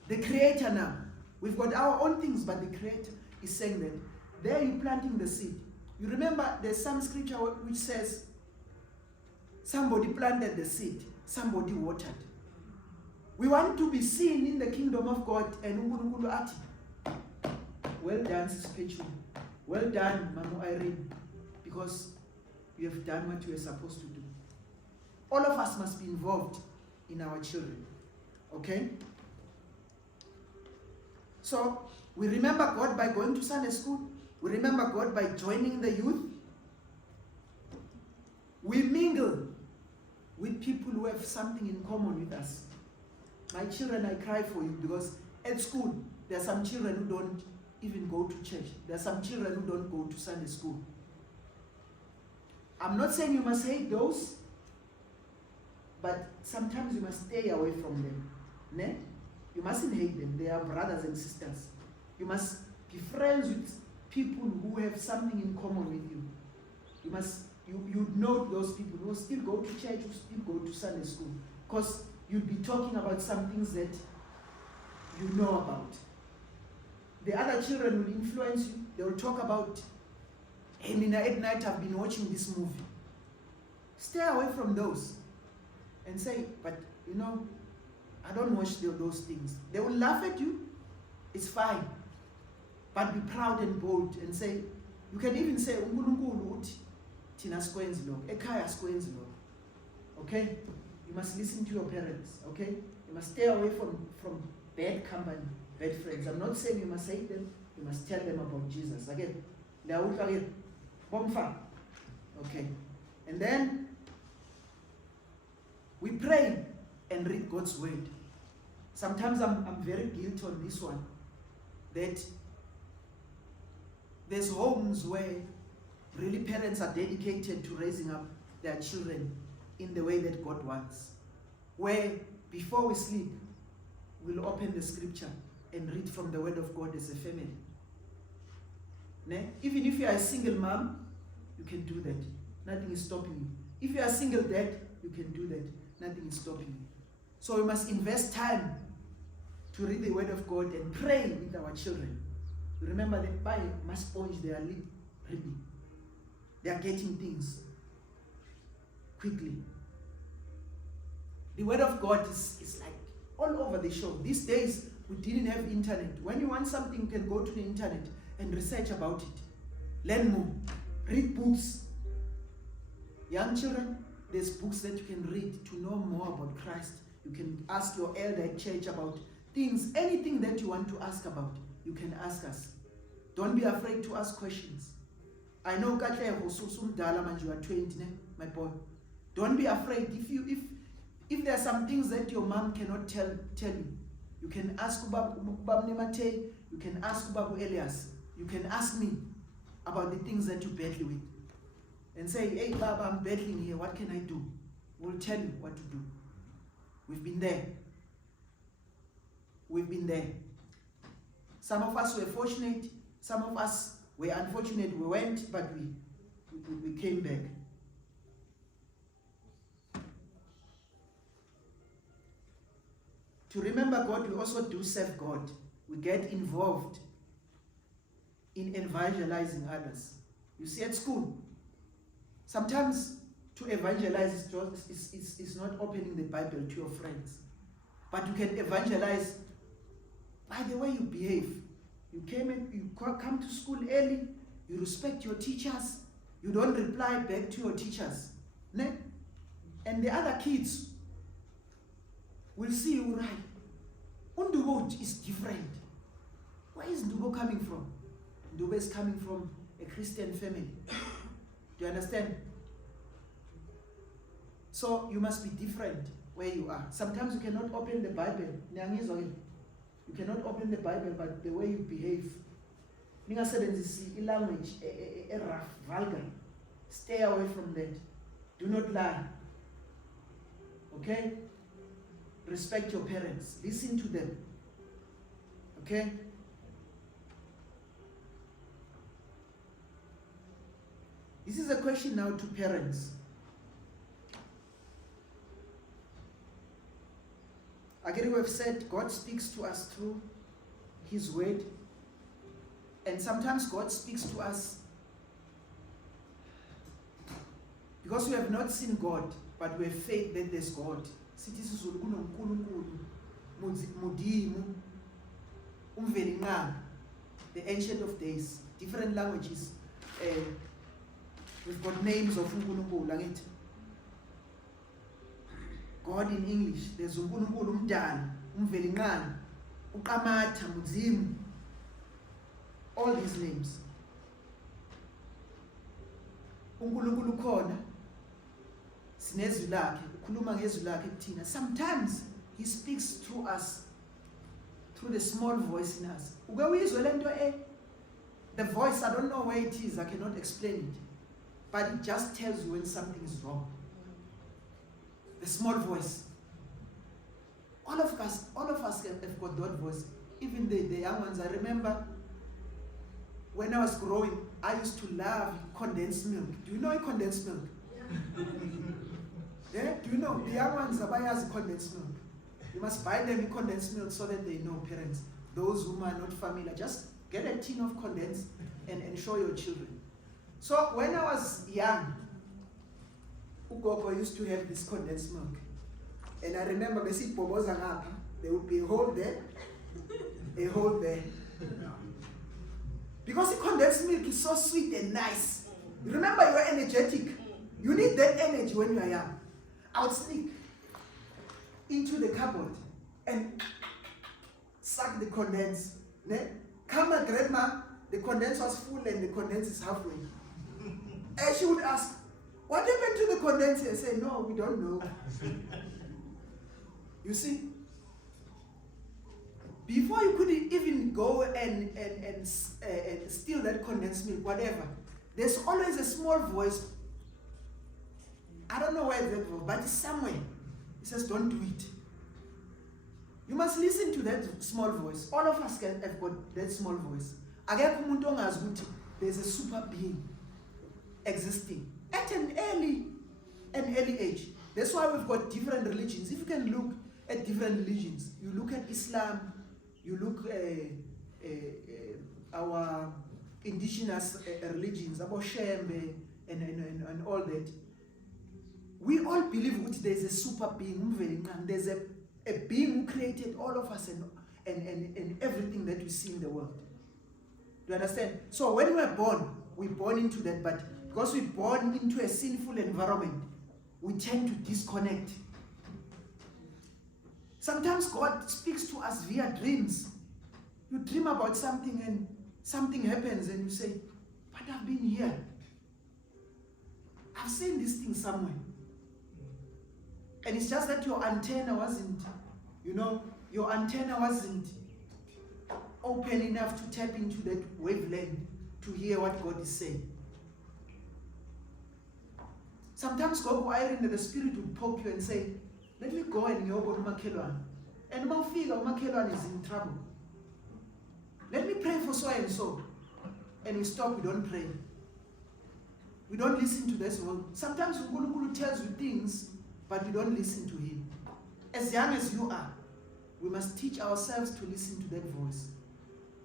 the creator now. We've got our own things, but the creator is saying that. There you're planting the seed. You remember there's some scripture which says, somebody planted the seed, somebody watered. We want to be seen in the kingdom of God, and uNkulunkulu ati, well done, Sister. Well done, Mama Irene, because you have done what you were supposed to do. All of us must be involved in our children. Okay? So, we remember God by going to Sunday school. We remember God by joining the youth. We mingle with people who have something in common with us. My children, I cry for you because at school, there are some children who don't even go to church. There are some children who don't go to Sunday school. I'm not saying you must hate those, but sometimes you must stay away from them. Ne? You mustn't hate them. They are brothers and sisters. You must be friends with people who have something in common with you. You know those people who still go to church, who still go to Sunday school, because you'll be talking about some things that you know about. The other children will influence you. They will talk about, hey, Nina, at night I've been watching this movie. Stay away from those and say, but you know, I don't watch those things. They will laugh at you. It's fine. But be proud and bold and say, you can even say, uNkulunkulu uthi thina sikwenzi lokho, ekhaya sikwenzi lokho. Okay? You must listen to your parents. Okay? You must stay away from bad company, bad friends. I'm not saying you must hate them. You must tell them about Jesus. Again, okay. And then we pray and read God's word. Sometimes I'm very guilty on this one, that there's homes where really parents are dedicated to raising up their children in the way that God wants. Where before we sleep, we'll open the scripture and read from the word of God as a family. Even if you are a single mom, you can do that. Nothing is stopping you. If you are a single dad, you can do that. Nothing is stopping you. So we must invest time to read the word of God and pray with our children. Remember that by my sponge, they are reading. They are getting things quickly. The word of God is like all over the show. These days, we didn't have internet. When you want something, you can go to the internet and research about it. Learn more. Read books. Young children, there's books that you can read to know more about Christ. You can ask your elder at church about things, anything that you want to ask about, you can ask us. Don't be afraid to ask questions. I know you are 20, my boy. Don't be afraid. If there are some things that your mom cannot tell you, you can ask Ubab Nemate, you can ask Ubab Elias, you can ask me about the things that you battle with. And say, hey Baba, I'm battling here, what can I do? We'll tell you what to do. We've been there. We've been there. Some of us were fortunate, some of us were unfortunate. We went, but we came back. To remember God, we also do serve God. We get involved in evangelizing others. You see, at school, sometimes to evangelize is not opening the Bible to your friends. But you can evangelize by the way you behave. You come to school early, you respect your teachers, you don't reply back to your teachers. Ne? And the other kids will see you right. Undubo is different. Where is Ndubo coming from? Ndubo is coming from a Christian family. Do you understand? So you must be different where you are. Sometimes you cannot open the Bible. You cannot open the Bible, but the way you behave. Language, rough, vulgar. Stay away from that. Do not lie. Okay? Respect your parents. Listen to them. Okay? This is a question now to parents. Again, we have said God speaks to us through His word. And sometimes God speaks to us because we have not seen God, but we have faith that there's God. Sithi isiZulu kunoNkulunkulu, Mudimu, Umvelinqaba, the Ancient of Days, different languages. We've got names of uNkulunkulu, angithi? God in English, there's uNkulunkulu Umdali, Umvelinqaba, uQamatha, Mudzimu, all these names. uNkulunkulu khona sinezwi lakhe, ukhuluma ngezwi lakhe kuthina. Sometimes He speaks through us, through the small voice in us. Uke uyizwe lento the voice, I don't know where it is, I cannot explain it, but it just tells you when something is wrong. The small voice. All of us have got that voice. Even the young ones. I remember when I was growing, I used to love condensed milk. Do you know condensed milk? Yeah? Do you know? The young ones abayazi condensed milk. You must buy them condensed milk so that they know, parents. Those who are not familiar, just get a tin of condensed and show your children. So when I was young, Ugogo used to have this condensed milk. And I remember there would be a hole there, a hole there. Because the condensed milk is so sweet and nice. Remember, you are energetic. You need that energy when you are young. I would sneak into the cupboard and suck the condensed. Come, my grandma, the condensed was full and the condensed is halfway. And she would ask, what happened to the condensed? I say, no, we don't know. You see? Before you could even go and steal that condensed milk, whatever, there's always a small voice. I don't know where that was, but it's somewhere. It says, don't do it. You must listen to that small voice. All of us have got that small voice. There's a super being existing at an early age. That's why we've got different religions. If you can look at different religions, you look at Islam, you look our indigenous religions, about Shembe and all that. We all believe that there's a super being, there's a being who created all of us and everything that we see in the world. Do you understand? So when we're born into that, but because we're born into a sinful environment, we tend to disconnect. Sometimes God speaks to us via dreams. You dream about something and something happens and you say, but I've been here. I've seen this thing somewhere. And it's just that your antenna wasn't, your antenna wasn't open enough to tap into that wavelength to hear what God is saying. Sometimes God will the Spirit will poke you and say, let me go and go to Makelwan. And Makelwan is in trouble. Let me pray for so and so. And we stop, we don't pray. We don't listen to this word. Sometimes Gulu tells you things, but we don't listen to him. As young as you are, we must teach ourselves to listen to that voice.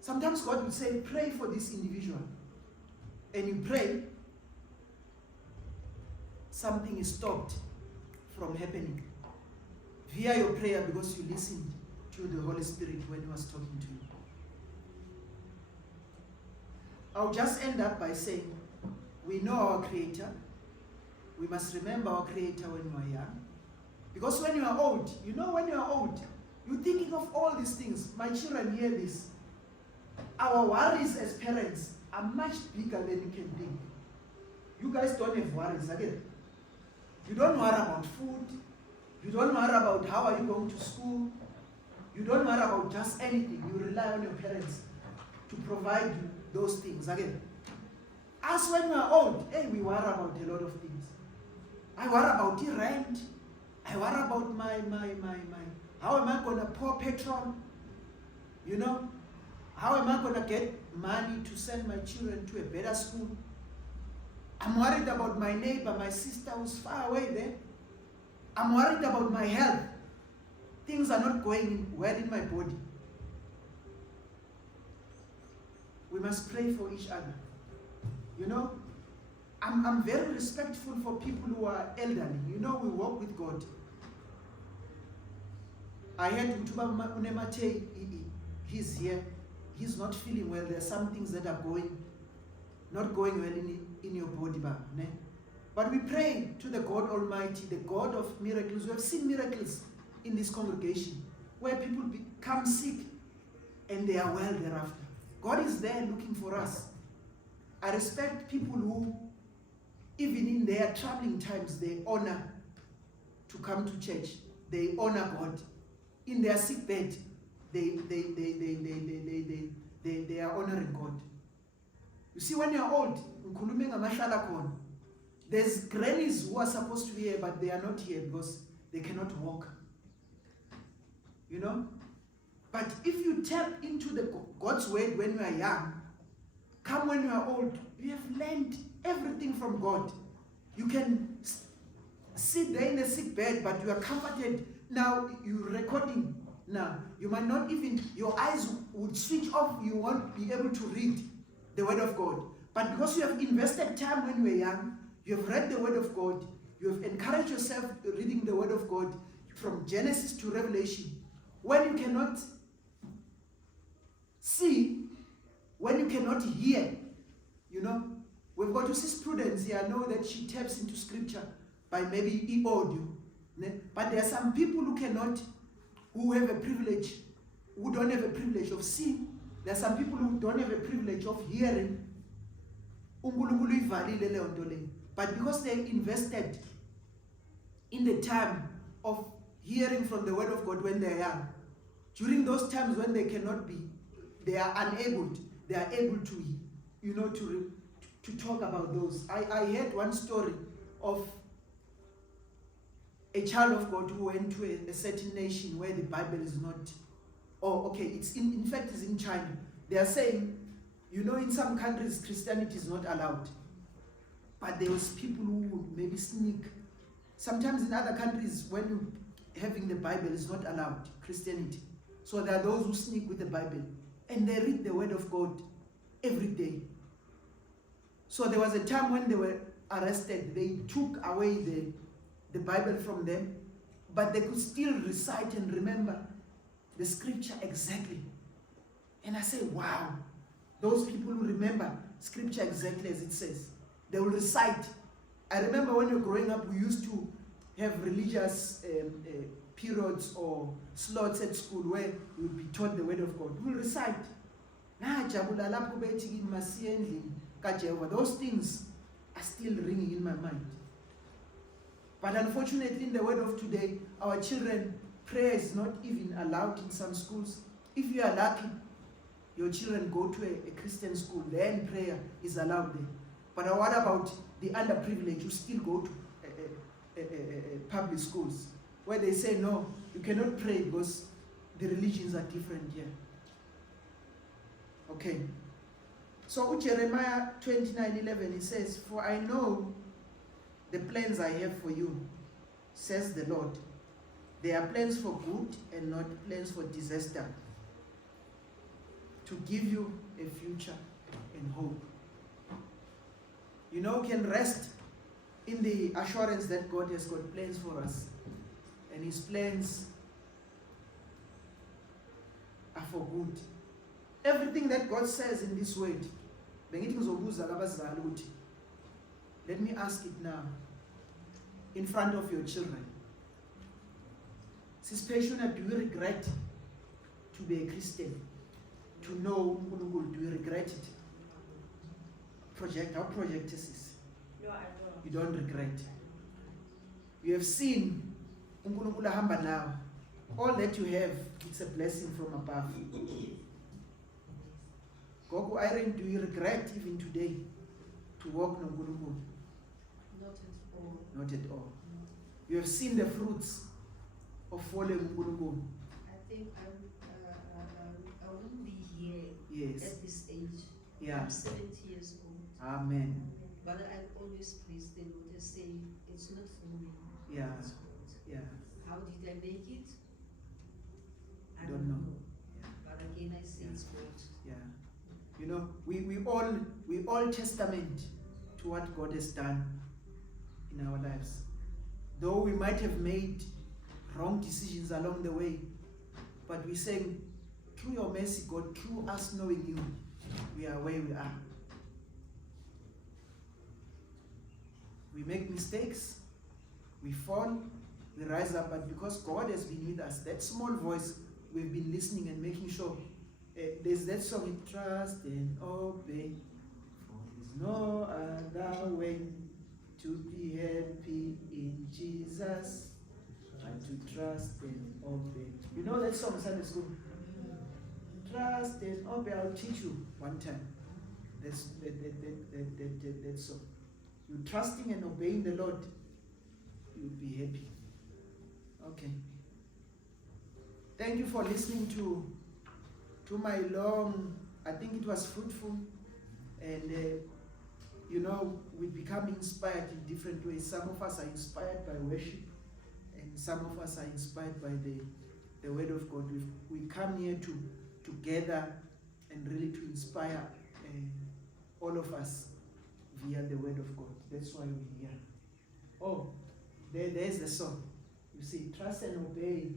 Sometimes God will say, pray for this individual. And you pray, something is stopped from happening via your prayer because you listened to the Holy Spirit when he was talking to you. I'll just end up by saying, we know our Creator. We must remember our Creator when we are young. Because when you are old, when you are old, you're thinking of all these things. My children hear this. Our worries as parents are much bigger than you can think. You guys don't have worries again. You don't worry about food. You don't worry about how are you going to school. You don't worry about just anything. You rely on your parents to provide you those things again. As when we are old, we worry about a lot of things. I worry about the rent. I worry about my how am I going to pour petrol? How am I going to get money to send my children to a better school? I'm worried about my neighbor, my sister who's far away there. I'm worried about my health. things are not going well in my body, we must pray for each other. You know, I'm very respectful for people who are elderly. You know, we walk with God. I heard Utuba Unemate, he's here. He's not feeling well. There are some things that are not going well in your body. But we pray to the God Almighty, the God of miracles. We have seen miracles in this congregation where people become sick and they are well thereafter. God is there looking for us. I respect people who, even in their troubling times, they honor to come to church. They honor God. In their sick bed, they are honoring God. You see, when you're old, there's grannies who are supposed to be here, but they are not here because they cannot walk. You know? But if you tap into God's word when you are young, come when you are old, you have learned everything from God. You can sit there in a sick bed, but you are comforted. Now you're recording. Now you might not even, your eyes would switch off. You won't be able to read the word of God. But because you have invested time when you were young, you have read the word of God, you have encouraged yourself reading the word of God from Genesis to Revelation. When you cannot see, when you cannot hear, you know, we've got to see Prudence here. I know that she taps into scripture by maybe e-audio. But there are some people who have a privilege, who don't have a privilege of seeing. There are some people who don't have a privilege of hearing. But because they invested in the time of hearing from the word of God when they're young, during those times when they cannot be, they are unable, they are able to, you know, to talk about those. I heard one story of a child of God who went to a certain nation where the Bible is not, it's in fact it's in China. They are saying, you know, in some countries Christianity is not allowed. But there was people who would maybe sneak. Sometimes in other countries, when you having the Bible is not allowed, Christianity. So there are those who sneak with the Bible. And they read the word of God every day. So there was a time when they were arrested. They took away the Bible from them. But they could still recite and remember the scripture exactly. And I say, wow. Those people who remember scripture exactly as it says. They will recite. I remember when we were growing up, we used to have religious periods or slots at school where we would be taught the word of God. We will recite. Those things are still ringing in my mind. But unfortunately, in the word of today, our children, prayer is not even allowed in some schools. If you are lucky, your children go to a Christian school, then prayer is allowed there. But what about the underprivileged who still go to public schools where they say, no, you cannot pray because the religions are different here. Okay. So Jeremiah 29:11, it says, for I know the plans I have for you, says the Lord. They are plans for good and not plans for disaster, to give you a future and hope. You know, can rest in the assurance that God has got plans for us. And his plans are for good. Everything that God says in this word, let me ask it now, in front of your children. Sis Pationa, do you regret to be a Christian? To know, do you regret it? How project is this? No, I don't. You don't regret. You have seen uNkulunkulu ahamba now. All that you have, it's a blessing from above. Gogo Irene, do you regret even today to walk noNkulunkulu? Not at all. Not at all. You have seen the fruits of following uNkulunkulu. I think I wouldn't be here Yes. at this age. Yeah. I'm 70 years old. Amen. But I always praise the Lord and say, it's not for me. Yeah. It's God. Yeah. How did I make it? all testament to what God has done in our lives. Though we might have made wrong decisions along the way, but we're saying, through your mercy, God, through us knowing you, we are where we are. We make mistakes, we fall, we rise up, but because God has been with us, that small voice, we've been listening and making sure. There's that song, trust and obey, for there's no other way to be happy in Jesus, and to trust and obey. You know that song, Sunday school? Trust and obey. I'll teach you one time. That's that song. You trusting and obeying the Lord, you'll be happy. Okay. Thank you for listening to my long, I think it was fruitful, and we become inspired in different ways. Some of us are inspired by worship, and some of us are inspired by the word of God. We come here together and really to inspire all of us via the word of God. That's why we're here. Oh, there's the song. You see, trust and obey,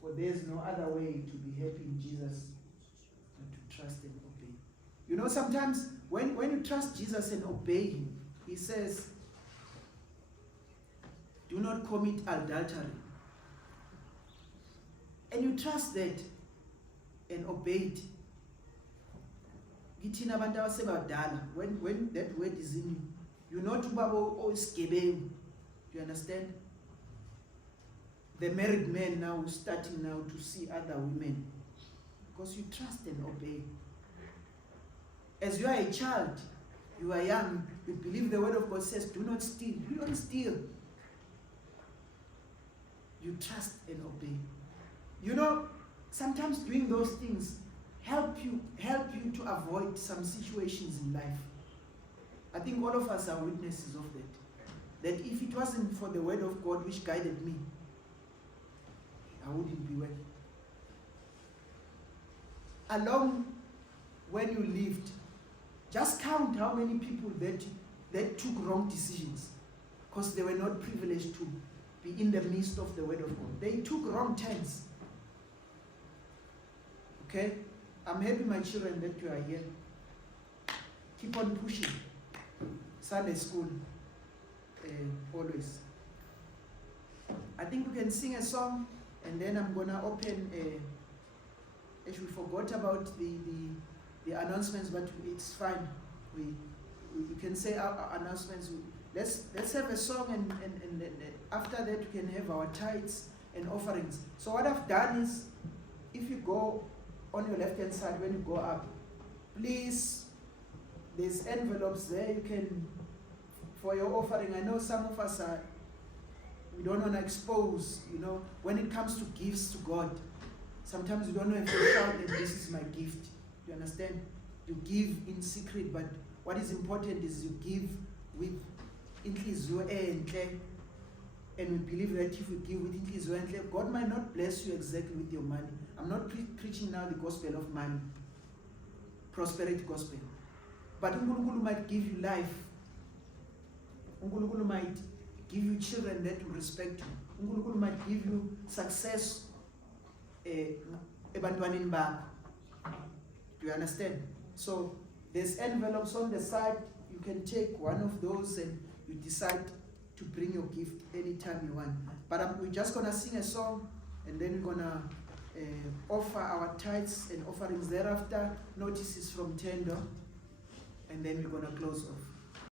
for there's no other way to be happy in Jesus than to trust and obey. You know, sometimes when you trust Jesus and obey him, he says, do not commit adultery. And you trust that and obey it. When that word is in you, you're not do you understand? The married man now is starting now to see other women because you trust and obey. As you are a child, you are young, you believe the word of God says, do not steal. You don't steal. You trust and obey. You know, sometimes doing those things help you to avoid some situations in life. I think all of us are witnesses of that. That if it wasn't for the word of God which guided me, I wouldn't be well. Along when you lived, just count how many people that took wrong decisions because they were not privileged to be in the midst of the word of God. They took wrong turns. Okay? I'm happy, my children, that you are here. Keep on pushing. Sunday school, always. I think we can sing a song, and then I'm gonna open. As we forgot about the announcements, but it's fine. We can say our announcements. Let's have a song, and after that we can have our tithes and offerings. So what I've done is, if you go on your left hand side when you go up, please, there's envelopes there. You can, for your offering. I know some of us we don't want to expose, when it comes to gifts to God. Sometimes you don't know if you shout that this is my gift. You understand? You give in secret, but what is important is you give with inhliziyo enhle, and we believe that if you give with inhliziyo enhle, God might not bless you exactly with your money. I'm not preaching now the gospel of money, prosperity gospel. But uNkulunkulu might give you life. uNkulunkulu might give you children that will respect you. uNkulunkulu might give you success ebantwaneni bakho. Do you understand? So there's envelopes on the side. You can take one of those and you decide to bring your gift anytime you want. But we're just gonna sing a song, and then we're gonna offer our tithes and offerings thereafter. Notices from Tendo, and then we're gonna close off.